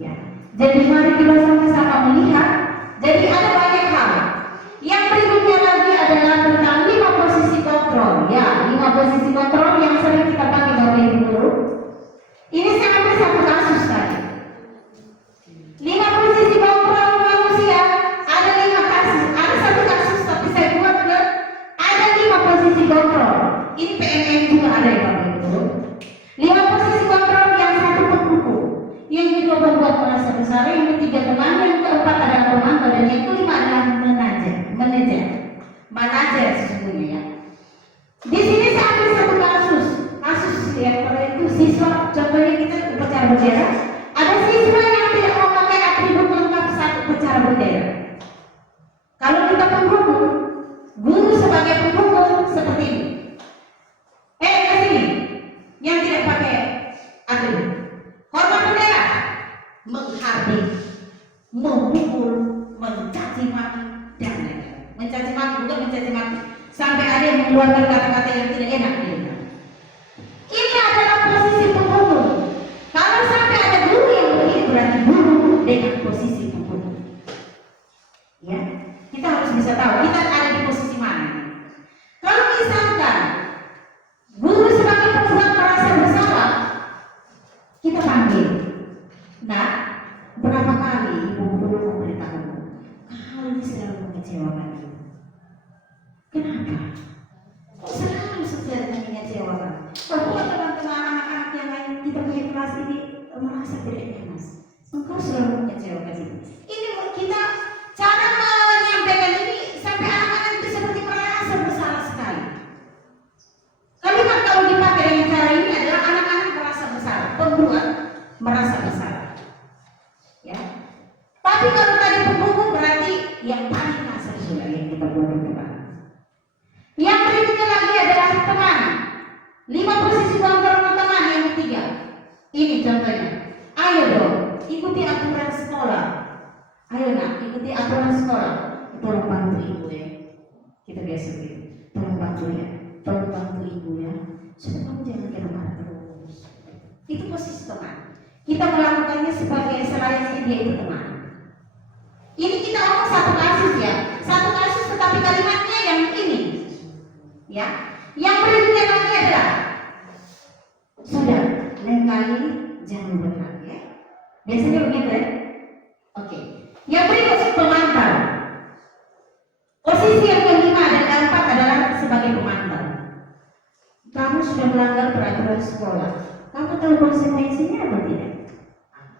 Ya. Jadi mari kita sama-sama melihat. Jadi ada banyak hal. Yang berikutnya lagi adalah tentang 5 posisi kontrol. Ya, 5 posisi kontrol yang sering kita pakai Bapak Ibu guru. Ini saya ambil satu kasus tadi. 5 posisi kontrol manusia. Ada 5 kasus. Ada satu kasus tapi saya buat ada 5 posisi kontrol. Ini PMM juga ada ya Bapak Ibu guru. 5 posisi kontrol yang satu pembuku, yang kedua membuat merasa besar, yang ketiga teman, yang keempat adalah pemantau, dan yang kelima adalah manajer sesungguhnya ya. Di sini saya ambil satu kasus yang itu siswa, contohnya kita upacara bendera. Ada siswa yang tidak memakai atribut lengkap saat upacara bendera. Kalau kita pembuku, guru sebagai pembuku seperti ini. Ke sini, yang tidak pakai atribut. Hormat bendera, menghardik, memukul, mencaci maki dan lain-lain. Mencaci maki bukan mencaci maki sampai ada yang mengeluarkan kata-kata yang tidak enak. Ini adalah posisi pembunuh. Kalau sampai ada guru yang begini berarti guru dengan posisi pembunuh. Ya, kita harus bisa tahu kita ada di posisi mana. Kalau misalkan guru sebagai pembuat merasa bersalah, kita panggil. Nah, berapa kali ibu guru memberitahu hal ini selalu mengecewakan ibu? Kenapa? Kok selalu setiap mengecewakan? Bahwa teman-teman anak-anak yang lain kita punya kelas ini merasa tidak enak. Engkau selalu mengecewakan ibu. Ini kita cara menyampaikan ini sampai anak-anak itu seperti merasa bersalah sekali. Kalimat kalau dipakai dengan cara ini adalah anak-anak merasa bersalah, pembuat merasa bersalah. Ya. Tapi kalau tadi pembunuh berarti yang paling kasar sudah yang kita buat itu. Yang Ini contohnya. Ayo dong, ikuti aturan sekolah. Ayo nak, ikuti aturan sekolah. Tolong bantu ibu ya. Kita biasa begitu. Tolong bantu ya. Tolong bantu ibu ya. Supaya kamu jangan ke rumah terus. Itu posisi teman. Kita melakukannya sebagai selayaknya dia itu teman. Ini kita omong satu kasus ya. Satu kasus tetapi kalimatnya yang ini. Ya. Yang berikutnya lagi adalah sudah, lain kali jangan berat ya. Biasanya begitu ya. Oke. Yang berikut pemantau. Posisi yang kelima dan keempat adalah sebagai pemantau. Kamu sudah melanggar peraturan sekolah. Kamu tahu konsekuensinya atau tidak?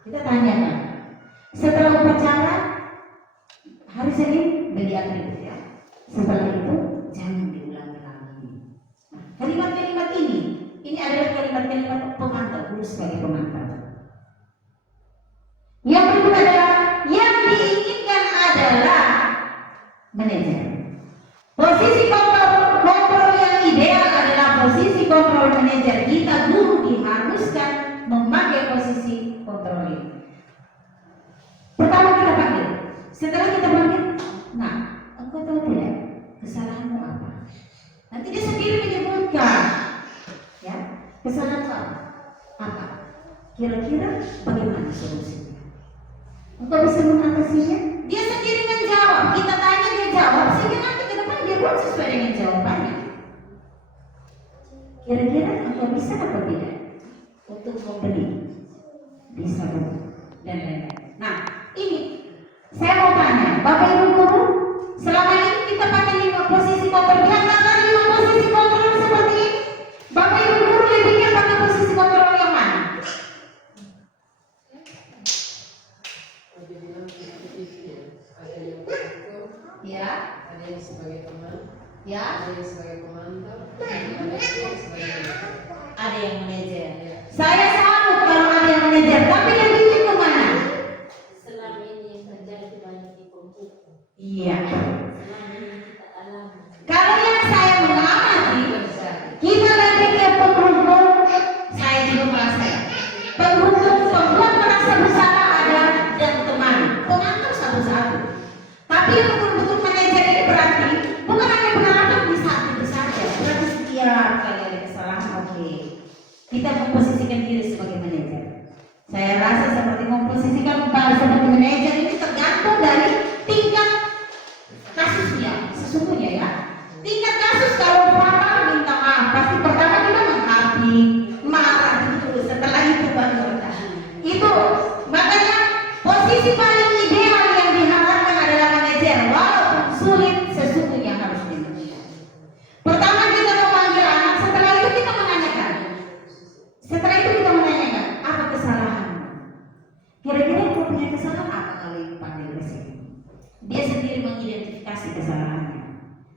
Kita tanyakan. Setelah upacara hari Senin beli atribut ya. Setelah itu jangan diulangi lagi. Nah, kalimat-kalimat ini adalah kalimat-kalimat pemantau, guru sebagai pemantau. Yang kedua adalah yang diinginkan adalah manajer. Posisi kontrol yang ideal adalah posisi kontrol manajer. Kita guru diharuskan memakai posisi kontrol ini. Pertama kita panggil. Setelah kita panggil, nah, engkau tahu tidak kesalahanmu apa? Nanti dia sendiri menyebutkan, ya, kesalahanmu apa? Kira-kira bagaimana solusinya? Engkau bisa mengatasinya? Dia sendiri menjawab. Kita tanya dia jawab, sehingga nanti ke depan dia buat sesuai dengan jawabannya. Kira-kira engkau bisa atau tidak untuk membeli? Bisa dan lain-lain. Nah, ini saya mau tanya, Bapak Ibu guru, selama ini kita pakai 5 posisi kontrol. Di antara 5 posisi kontrol seperti ini, Bapak Ibu guru lebihnya pakai posisi kontrol yang mana? Ya, ada yang sebagai teman, ya, ada yang sebagai pemantau, ada yang sebagai ada yang manajer. Saya sanggup kalau ada yang manajer, tapi lebihnya kemana? Selama ini yang terjadi banyak di komputer. Iya. Selama ini kita alami. Kalau yang saya mengamati, kita lebih ke penghubung. Saya juga merasa ya. Penghubung, pembuat merasa bersalah ada dan teman. Pemantau satu-satu. Tapi yang betul-betul manajer ini berarti bukan hanya pengalaman di saat itu saja. Berarti setiap kali ada kesalahan, oke. Kita memposisikan diri sebagai manajer. Saya rasa seperti memposisikan sebagai manajer ini tergantung dari tingkat kasusnya. Sesungguhnya ya, tingkat kasus kalau fatal minta maaf. Pasti pertama kita menghati, marah dulu. Setelah itu baru kita. Itu makanya posisi paling ideal yang diharapkan adalah manajer. Walaupun sulit, sesungguhnya harus dilakukan. Pertama kita memanggil anak, setelah itu kita menanyakan. Setelah itu kita menanyakan, apa kesalahanmu? Kira-kira kau punya kesalahan apa kalau yang panggil ke sini? Dia sendiri mengidentifikasi kesalahannya.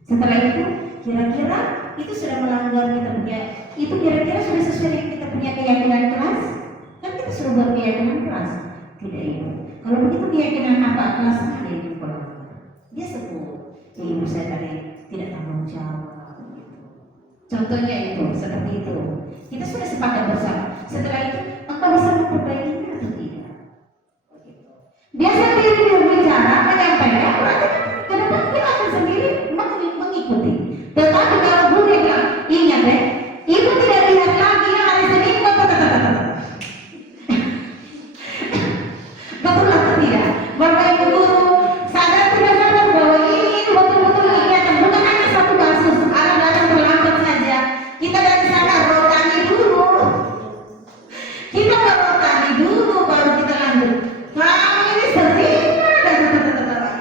Setelah itu, kira-kira itu sudah melanggar kita punya, itu kira-kira sudah sesuai dengan kita punya keyakinan kelas? Kan kita sudah buat keyakinan kelas. Tidak itu. Kalau begitu keyakinan apa kelas ada yang dikolong? Dia sebut, ya ibu saya tadi tidak tanggung jawab. Contohnya itu, seperti itu. Kita sudah sepakat bersama. Setelah itu, engkau bisa memperbaikinya atau tidak? Biasa diri berbicara, menyampaikan, berarti ke depan kita akan sendiri mengikuti. Tetapi kalau guru yang bilang, ingat deh, ibu tidak lihat lagi yang hari Senin, betul atau tidak? Bapak Ibu guru, sadar tidak sadar bahwa ini betul-betul ingatan, bukan hanya satu kasus, anak datang terlambat saja. Kita dari sana rotani dulu. Kita rotani dulu, baru kita lanjut. Kamu ini sering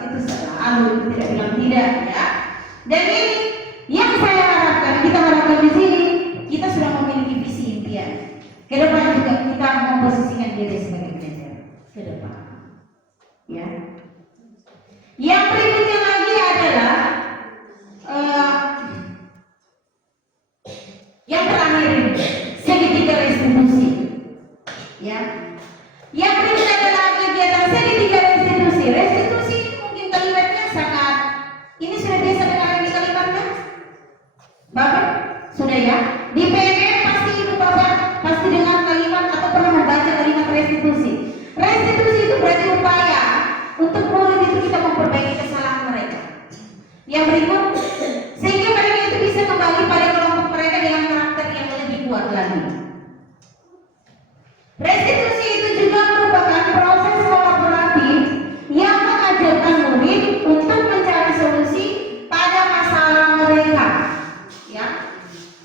itu selalu tidak bilang tidak ya. Dan ini yang saya harapkan, kita harapkan di sini kita sudah memiliki visi impian. Ke depan juga kita memposisikan diri sebagai manajer ke depan. Ya. Yang berikutnya lagi adalah yang terakhir ini segitiga restitusi. Ya. Yang berikutnya adalah kegiatan segitiga restitusi. Restitusi ini mungkin kalimatnya sangat, ini sudah biasa dengar di kalimatnya? Bapak sudah ya? Di PNM pasti ibu bapak pasti dengar kalimat atau pernah membaca berupaya untuk murid itu kita memperbaiki kesalahan mereka. Yang berikut, sehingga mereka itu bisa kembali pada kelompok mereka dengan karakter yang lebih kuat lagi. Restitusi itu juga merupakan proses kolaboratif yang mengajarkan murid untuk mencari solusi pada masalah mereka, ya,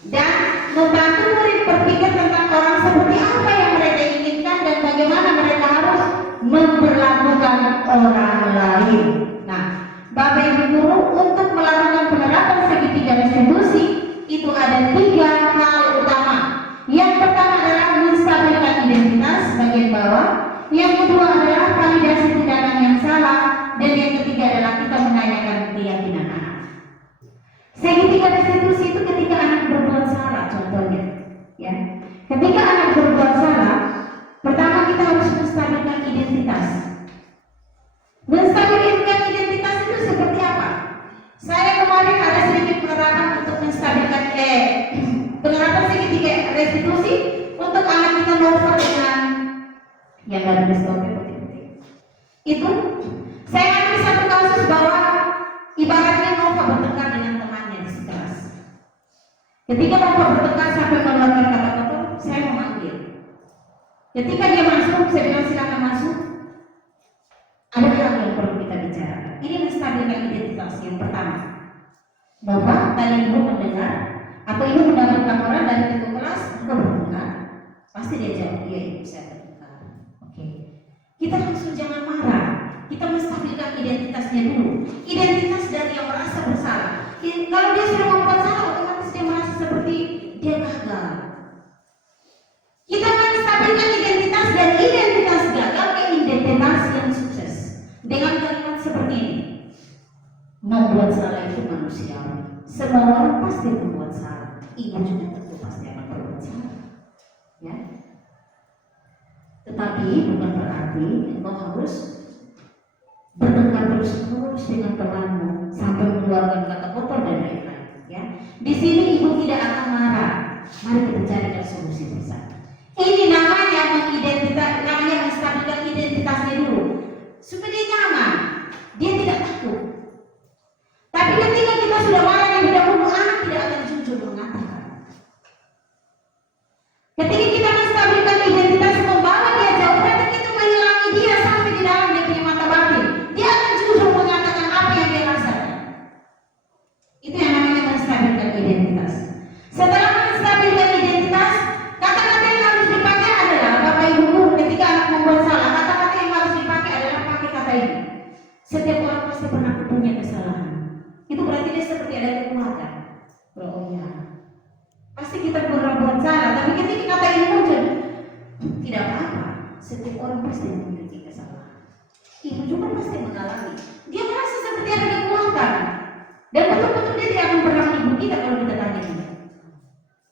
dan membantu murid berpikir tentang orang seperti apa yang mereka inginkan dan bagaimana mereka harus memperlakukan orang lain. Nah, Bapak Ibu guru, untuk melakukan penerapan segitiga restitusi itu ada 3 hal utama. Yang pertama adalah menstabilkan identitas bagian bawah, yang kedua adalah validasi tindakan yang salah, dan yang ketiga adalah kita menanyakan keyakinan anak. Segitiga restitusi itu ketika anak berbuat salah, contohnya, ya. Ketika anak berbuat salah, pertama kita harus menstabilkan identitas. Menstabilkan identitas itu seperti apa? Saya kemarin ada sedikit penerapan untuk menstabilkan penerapan segitiga restitusi untuk anak kita Nova dengan yang dari stop putih-putih. Itu saya ambil satu kasus bahwa ibaratnya Nova bertengkar dengan temannya di sekelas. Ketika Nova bertengkar sampai mengeluarkan kata kotor, saya memanggil. Ketika dia masuk, saya bilang silakan masuk. Ada hal yang perlu kita bicarakan. Ini menstabilkan identitas yang pertama. Nova, tadi ibu mendengar atau ibu mendapat laporan dari ketua kelas, engkau bertengkar. Pasti dia jawab, iya ibu saya bertengkar. Oke. Kita langsung jangan marah. Kita menstabilkan identitasnya dulu. Identitas dari yang merasa bersalah. Kalau dia sudah membuat salah, otomatis dia merasa seperti dia gagal. Kita menstabilkan identitas dan identitas gagal ke identitas yang sukses. Dengan kalimat seperti ini, membuat salah itu manusiawi. Semua orang pasti membuat salah. Ibu juga tentu pasti akan berbuat salah, ya. Tetapi bukan berarti engkau harus bertengkar terus-menerus dengan temanmu sampai mengeluarkan kata kotor dan lain-lain, ya. Di sini ibu tidak akan marah. Mari kita carikan solusi bersama. Ini namanya namanya menstabilkan identitasnya dulu. Supaya dia nyaman, dia tidak takut. Tapi ketika kita sudah marah yang dahulu, anak tidak akan jujur mengatakan. Ketika kita menstabilkan identitas membawa dia jauh, berarti kita menghilangi dia sampai di dalam dia punya mata batin. Dia akan jujur mengatakan apa yang dia rasakan. Itu yang namanya menstabilkan identitas. Setelah menstabilkan identitas, kata-kata yang harus dipakai adalah Bapak Ibu guru ketika anak membuat salah, kata-kata yang harus dipakai adalah pakai kata ini. Setiap orang pasti pernah punya kesalahan. Itu berarti dia seperti ada kekuatan. Oh ya, pasti kita pernah buat salah. Tapi ketika kata ini muncul, tidak apa-apa. Setiap orang pasti memiliki kesalahan. Ibu juga pasti mengalami. Dia merasa seperti ada kekuatan. Dan betul-betul dia tidak akan pernah menipu kita kalau kita tanya dia.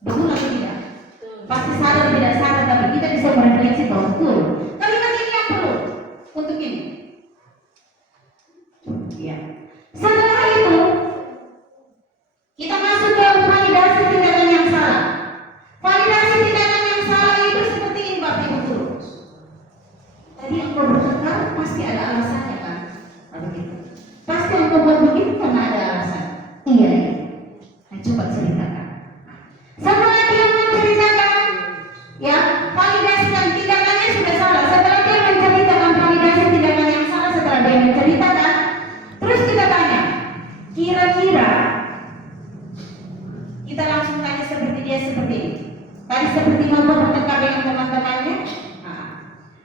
Betul atau tidak? Pasti sadar tidak sadar, tapi kita bisa merefleksi bahwa betul. Kalimat ini yang perlu untuk ini. Ya. Setelah itu kita masuk ke validasi tindakan yang salah. Validasi tindakan yang salah itu seperti ini Bapak Ibu guru. Tadi engkau bertengkar pasti ada alasannya kan? Begitu. Pasti engkau buat begitu karena ada alasan. Iya. Nah, coba ceritakan. Setelah dia menceritakan, ya, validasikan tindakannya sudah salah. Setelah dia menceritakan validasi tindakan yang salah, setelah dia menceritakan, terus kita tanya, kira-kira kita langsung tanya seperti dia seperti ini. Tadi seperti Nova bertengkar dengan teman-temannya.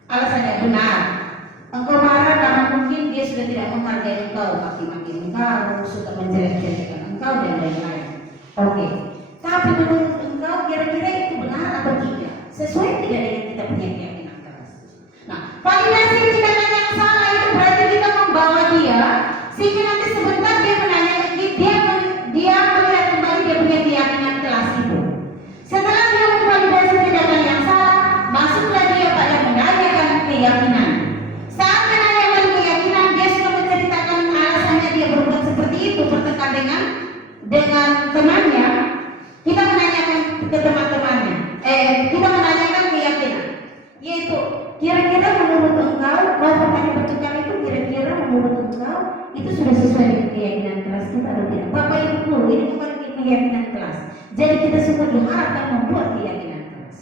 Alasannya benar. Engkau marah karena mungkin dia sudah tidak menghargai engkau, maki-maki engkau, suka menjelek-jelekan engkau dan lain-lain. Oke. Tapi menurut engkau kira-kira itu benar atau tidak? Sesuai tidak dengan kita punya keyakinan keras. Nah, validasi tindakan yang salah itu berarti kita membawa dia sehingga nanti sebentar dia menanya dia melihat kembali dia punya keyakinan kelas itu. Setelah dia memvalidasi tindakan yang salah, masuklah dia pada menanyakan keyakinan. Saat menanyakan keyakinan, dia sudah menceritakan alasannya dia berbuat seperti itu, bertengkar dengan temannya. Kita menanyakan menurut engkau itu sudah sesuai dengan keyakinan kelas kita atau tidak? Bapak Ibu guru, ini bukan keyakinan kelas. Jadi kita semua diharapkan membuat keyakinan kelas.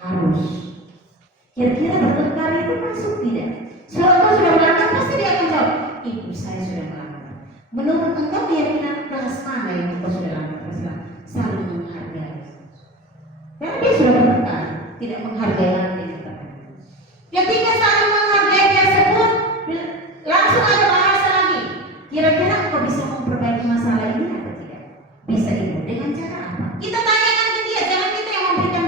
Harus. Kira-kira bertengkar itu masuk tidak? Kalau engkau sudah melanggar, pasti dia akan jawab, ibu saya sudah melanggar. Menurut engkau keyakinan kelas mana yang engkau sudah langgar? Saling menghargai. Karena dia sudah bertengkar, tidak menghargai nanti. Ketika saling menghargai tersebut, langsung ada bahasa lagi. Kira-kira engkau bisa memperbaiki masalah ini atau tidak? Bisa ibu. Dengan cara apa? Kita tanyakan ke dia, jangan kita yang memberikan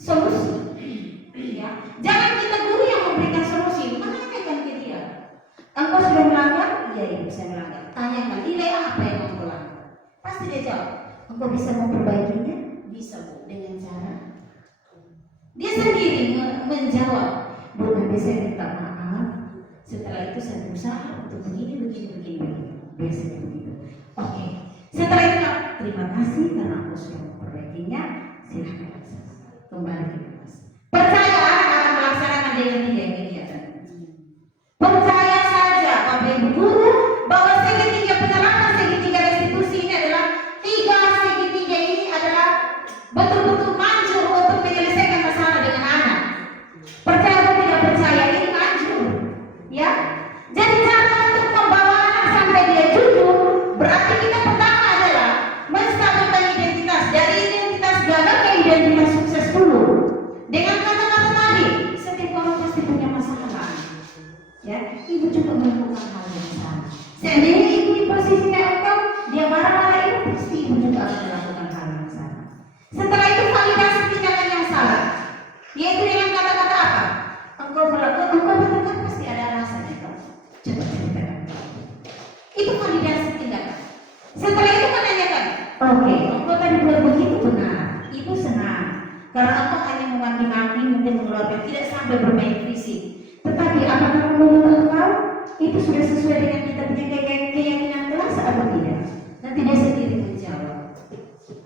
solusi. Ya, jangan kita guru yang memberikan solusi. Tanyakan ke dia. Engkau sudah melanggar? Iya ibu, saya melanggar. Tanyakan nilai apa yang engkau langgar. Pasti dia jawab. Engkau bisa memperbaikinya? Bisa bu. Dengan cara dia sendiri menjawab. Bu, nanti saya minta maaf. Setelah itu saya berusaha untuk begini. Biasanya begitu. Oke. Setelah itu, terima kasih karena aku sudah memperbaikinya. Silahkan kembali ke kelas. Percaya akan melaksanakan dengan kegiatan. Percaya saja Bapak Ibu guru bahwa segitiga penerapan segitiga restitusi ini adalah tiga segitiga ini adalah betul-betul manjur untuk menyelesaikan masalah dengan anak. Percaya atau tidak percaya, ini manjur, ya. Jadi cara untuk membawa anak sampai dia jujur, berarti kita pertama adalah menstabilkan identitas dari identitas gagal ke identitas sukses dulu. Dengan kata-kata tadi, setiap orang pasti punya masalah, ya. Ibu juga melakukan hal yang sama. Seandainya ibu di posisi kayak engkau, dia marah-marah itu pasti ibu juga akan melakukan hal yang sama. Setelah itu validasi tindakan yang salah, yaitu dengan kata-kata apa? Engkau melakukan pasti ada alasannya. Coba ceritakan. Itu validasi tindakan. Setelah itu menanyakan, oke, engkau tadi buat begitu benar. Ibu senang karena engkau hanya memaki-maki, mungkin mengeluarkan, tidak sampai bermain fisik. Tetapi apakah menurut engkau itu sudah sesuai dengan kita punya keyakinan kelas atau tidak? Nanti dia sendiri menjawab.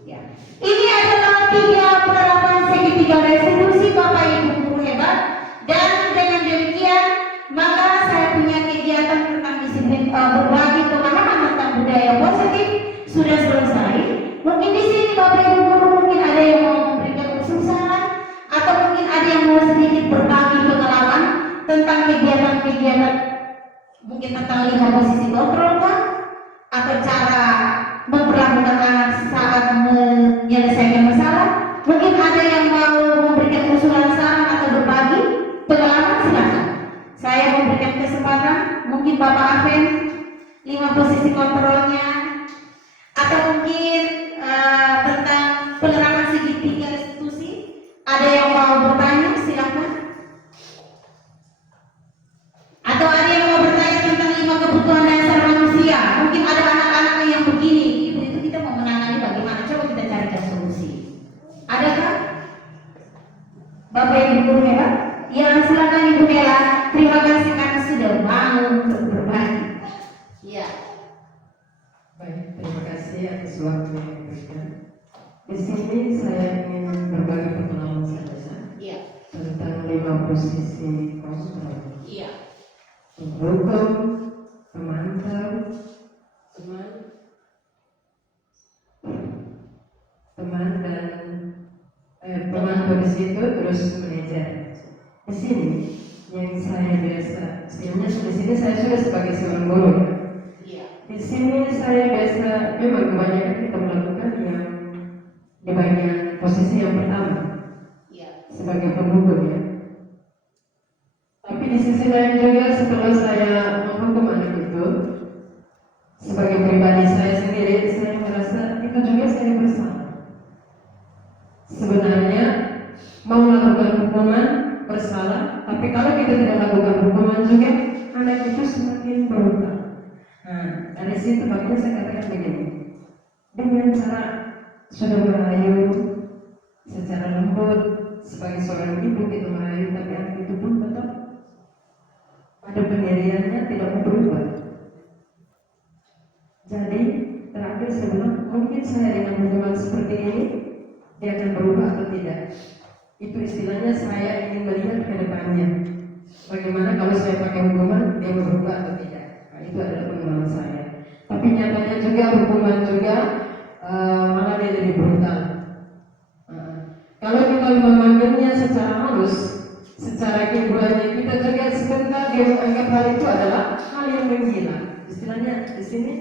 Ya. Ini adalah tiga penerapan segitiga restitusi Bapak Ibu guru hebat. Dan dengan demikian maka saya punya kegiatan tentang disiplin berbagi pemahaman tentang budaya positif sudah selesai. Mungkin di sini Bapak Ibu guru mungkin ada yang mau memberikan usulan atau mungkin ada yang mau sedikit berbagi pengalaman tentang kegiatan-kegiatan, mungkin tentang 5 posisi kontrol kan? Atau cara memperlakukan anak saat menyelesaikan masalah. Mungkin ada yang mau memberikan usulan saran atau berbagi pengalaman, silakan. Saya memberikan kesempatan, mungkin Bapak Arven 5 posisi kontrolnya, atau mungkin tentang penerapan segitiga restitusi. Ada yang mau bertanya, silakan. Atau ada yang mau bertanya tentang 5 kebutuhan dasar manusia. Mungkin ada anak-anak yang begini, itu kita mau menangani bagaimana? Coba kita carikan solusi. Adakah? Bapak Ibu guru hebat? Ya, silakan Ibu Nela. Terima kasih karena sudah mau untuk berbagi. Iya. Baik, terima kasih atas waktu yang diberikan. Di sini saya ingin berbagi pengalaman saya. Iya. Tentang 5 posisi kontrol. Iya. Hukum, pemantau, teman dan pemantau di situ, terus manajer. Di sini yang saya biasa, sebenarnya di sini saya sudah sebagai seorang guru. Iya. Di sini saya biasa memang kebanyakan kita melakukan yang di bagian posisi yang pertama. Iya. Sebagai penghukum ya. Tapi di sisi lain juga setelah saya menghukum anak itu, sebagai pribadi saya sendiri, saya merasa itu juga saya bersalah. Sebenarnya mau melakukan hukuman bersalah, tapi kalau kita tidak lakukan hukuman juga, anak itu semakin berubah. Nah, dari situ makanya saya katakan begini, dengan cara sudah merayu secara lembut, sebagai seorang ibu kita merayu, tapi anak itu pun tetap pada pendiriannya tidak mau berubah. Jadi terakhir saya bilang, mungkin saya dengan hukuman seperti ini dia akan berubah atau tidak. Itu istilahnya saya ingin melihat ke depannya. bagaimana kalau saya pakai hukuman dia berubah atau tidak. Nah, itu adalah pengalaman saya. Tapi nyatanya juga hukuman juga malah dia jadi brutal. Kalau kita memanggilnya secara halus, secara hiburannya, kita juga sebentar dia menganggap hal itu adalah hal yang menggila. Istilahnya di sini,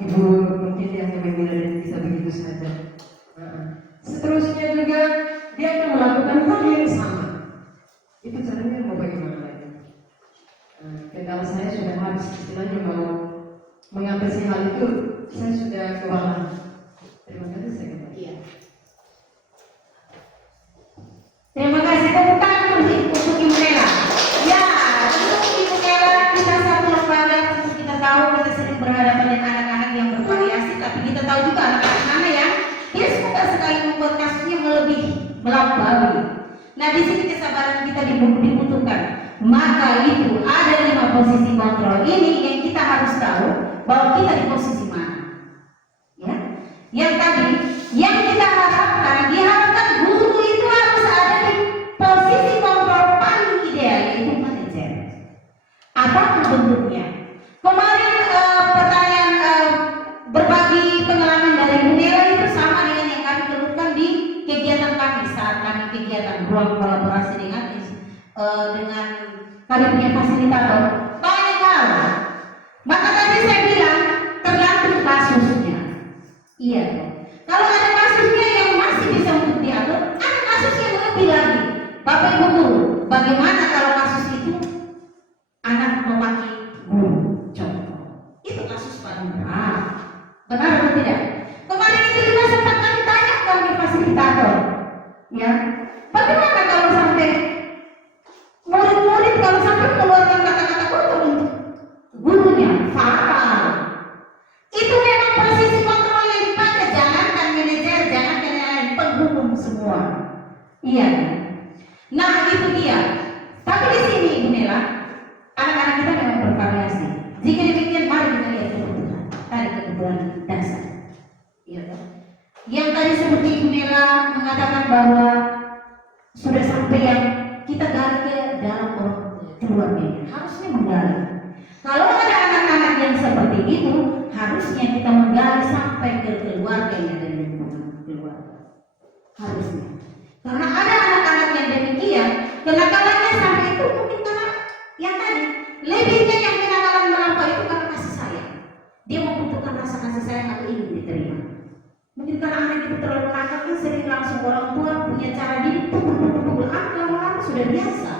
ibu mungkin dia hanya menggila dan bisa begitu saja. Seterusnya juga dia akan melakukan hal yang sama. Itu caranya mau bagaimana lagi? Kendala saya sudah habis, istilahnya mau mengatasi hal itu, saya sudah kewalahan. Terima kasih saya kembali. Iya. Terima kasih, tepuk tangan untuk Ibu Nela. Ya, untuk Ibu Nela kita satu lembaga, untuk kita tahu kita sering berhadapan dengan anak-anak yang bervariasi, tapi kita tahu juga anak-anak mana yang dia suka sekali membuat kasusnya melampaui. Nah, di sini kesabaran kita dibutuhkan. Maka itu ada 5 posisi kontrol ini yang kita harus tahu bahwa kita di posisi mana. Ya, yang tadi yang kita diharapkan guru itu harus ada di posisi kontrol paling ideal, yaitu manajer. Apapun bentuknya. Kemarin pertanyaan berbagi pengalaman dari Bu Nela itu sama dengan yang kami keluhkan di kegiatan kami saat kami kegiatan ruang kolaborasi dengan kami punya fasilitator. Banyak hal. Maka tadi saya bilang tergantung kasusnya. Iya. Kalau ada kasusnya yang masih bisa untuk diatur, ada kasus yang lebih lagi. Bapak Ibu guru, bagaimana kalau kasus itu anak memaki guru? Contoh. Itu kasus paling berat. Benar atau tidak? Kemarin itu juga sempat kami tanyakan ke fasilitator. Ya. Bagaimana kalau sampai murid-murid kalau sampai mengeluarkan kata-kata kotor untuk gurunya? Fatal. Itu memang posisi kontrol yang dipakai, jangankan manajer, jangankan yang penghukum semua. Iya. Nah, itu dia. Tapi di sini Ibu Nela, anak-anak kita memang bervariasi. Jika demikian, mari kita lihat kebutuhan. Tadi kebutuhan dasar. Iya. Yang tadi seperti Ibu Nela mengatakan bahwa sudah sampai yang kita gali ke dalam keluarganya, harusnya menggali. Kalau ada anak-anak yang seperti itu, harusnya kita menggali sampai ke keluarganya dan lingkungan keluarga. Harusnya. Karena ada anak-anak yang demikian, kenakalannya sampai itu mungkin karena yang tadi, lebihnya yang kenakalan melampaui itu karena kasih sayang. Dia membutuhkan rasa kasih sayang atau ingin diterima. Mungkin karena anak itu terlalu nakal, kan sering langsung orang tua punya cara didik pukul-pukul, lama-lama sudah biasa.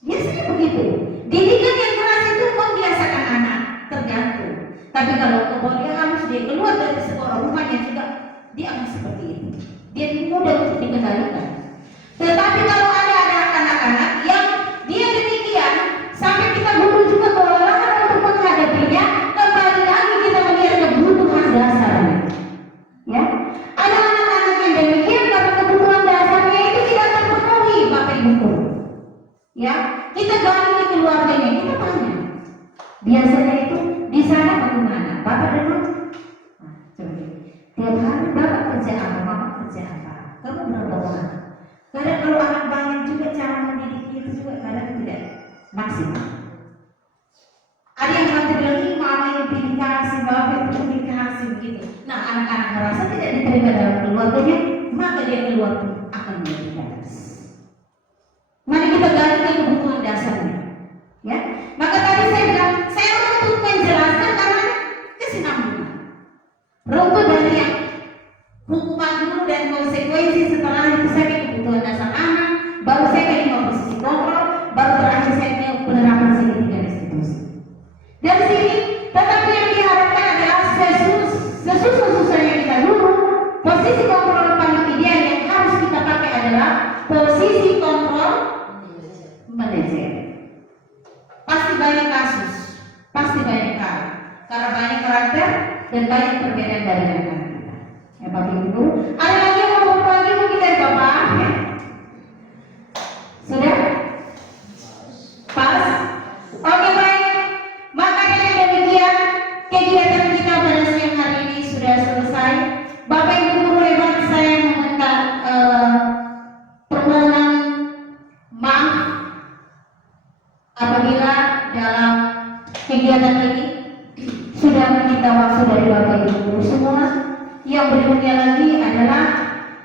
Biasanya begitu. Didikan yang keras itu membiasakan anak, tergantung. Tapi kalau dia harus dia keluar dari sekolah rumahnya juga, dia akan seperti itu. Dia mudah untuk dikendalikan. Tetapi kalau ada anak-anak yang dia demikian, sampai kita butuh juga kewalahan untuk menghadapinya, kembali lagi kita melihat kebutuhan dasarnya. Ya, ada anak-anak yang demikian karena kebutuhan dasarnya itu tidak terpenuhi, Bapak Ibu. Ya, kita gali ke keluarganya, kita tanya. Biasanya itu di sana bagaimana? Bapak dan Mama? Nah, coba. Tiap hari Bapak kerja apa? Mama kerja apa? Kamu berapa orang? Kadang kalau anak banyak juga cara mendidik itu juga kadang tidak maksimal. Ada yang nanti bilang ini mama yang pilih kasih, bapak itu pilih kasih begitu. Nah, anak-anak merasa tidak diterima dalam keluarganya, maka dia keluar pun akan menjadi ganas. Mari kita gali ke kebutuhan dasarnya. Ya, maka tadi saya bilang saya untuk menjelaskan karena kesinambungan. Rumput dari yang hukuman dulu dan konsekuensi setelah itu saya ke kebutuhan dasar anak, baru saya ke 5 posisi kontrol, baru terakhir saya ke penerapan segitiga restitusi. Dari sini, tetapi yang diharapkan adalah sesusun-susunnya kita dulu. Posisi kontrol paling ideal yang harus kita pakai adalah posisi kontrol manajer. Pasti banyak kasus, pasti banyak hal, karena banyak karakter dan banyak perbedaan dari anak-anak kita. Ya Bapak Ibu, ada lagi yang mau berbagi mungkin dari Bapak? Ya? Sudah? Pas? Oke baik. Maka dengan demikian kegiatan kita pada siang hari ini sudah selesai. Bapak Ibu guru hebat, saya meminta permohonan maaf minta waktu dari Bapak Ibu semua. Yang berikutnya lagi adalah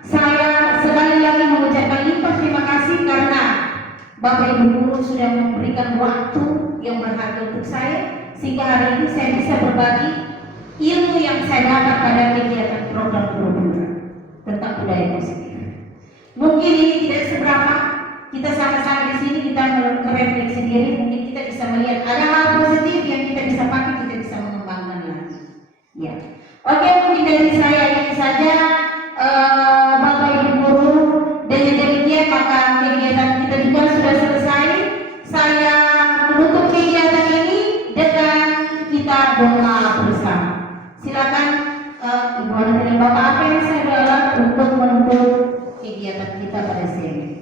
saya sekali lagi mengucapkan limpah terima kasih karena Bapak Ibu guru sudah memberikan waktu yang berharga untuk saya, sehingga hari ini saya bisa berbagi ilmu yang saya dapat pada kegiatan program guru tentang budaya positif. Mungkin ini tidak seberapa, kita sama-sama di sini kita merefleksi diri, mungkin kita bisa melihat ada hal positif yang kita bisa pakai, kita bisa mengembangkan lagi. Ya, oke, mungkin dari saya ini saja, Bapak Ibu guru. Dengan demikian maka kegiatan kita juga sudah selesai. Saya menutup kegiatan ini dengan kita doa bersama. Silakan Ibu Ana dan Bapak, apa yang saya doakan untuk menutup kegiatan kita pada siang ini.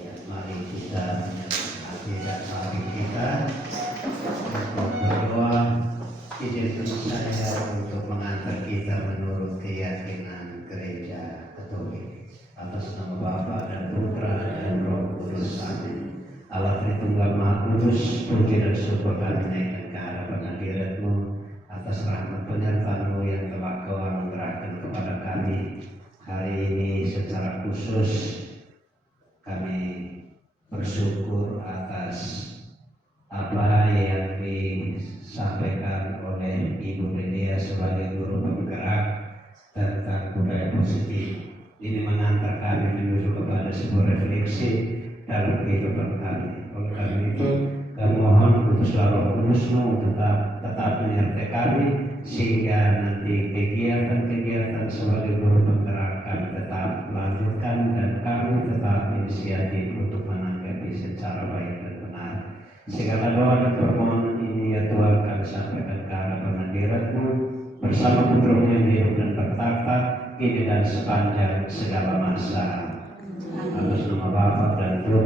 Ya, mari kita menyertai dan mari kita untuk berdoa. Izinkan saya untuk mengantar kita menurut keyakinan Gereja Katolik. Atas nama Bapa dan Putra dan Roh Kudus. Amin. Allah Tritunggal Maha Kudus, puji dan syukur kami naikkan ke hadapan hadirat-Mu atas rahmat penyertaan-Mu yang telah Kau anugerahkan kepada kami hari ini. Secara khusus kami bersyukur atas apa yang disampaikan oleh Ibu Lydia sebagai guru penggerak tentang budaya positif. Ini mengantar kami menuju kepada sebuah refleksi dalam kehidupan kami. Oleh karena itu, kami mohon Kuduslah Roh Kudus-Mu tetap menyertai kami, sehingga nanti kegiatan-kegiatan sebagai guru penggerak kami tetap melanjutkan dan kami tetap inisiatif untuk menanggapi secara baik dan benar. Segala doa dan permohonan ini ya Tuhan kami sampaikan ke hadapan hadirat-Mu bersama Putra-Mu yang hidup dan bertata kini dan sepanjang segala masa. Atas nama Bapa dan Putra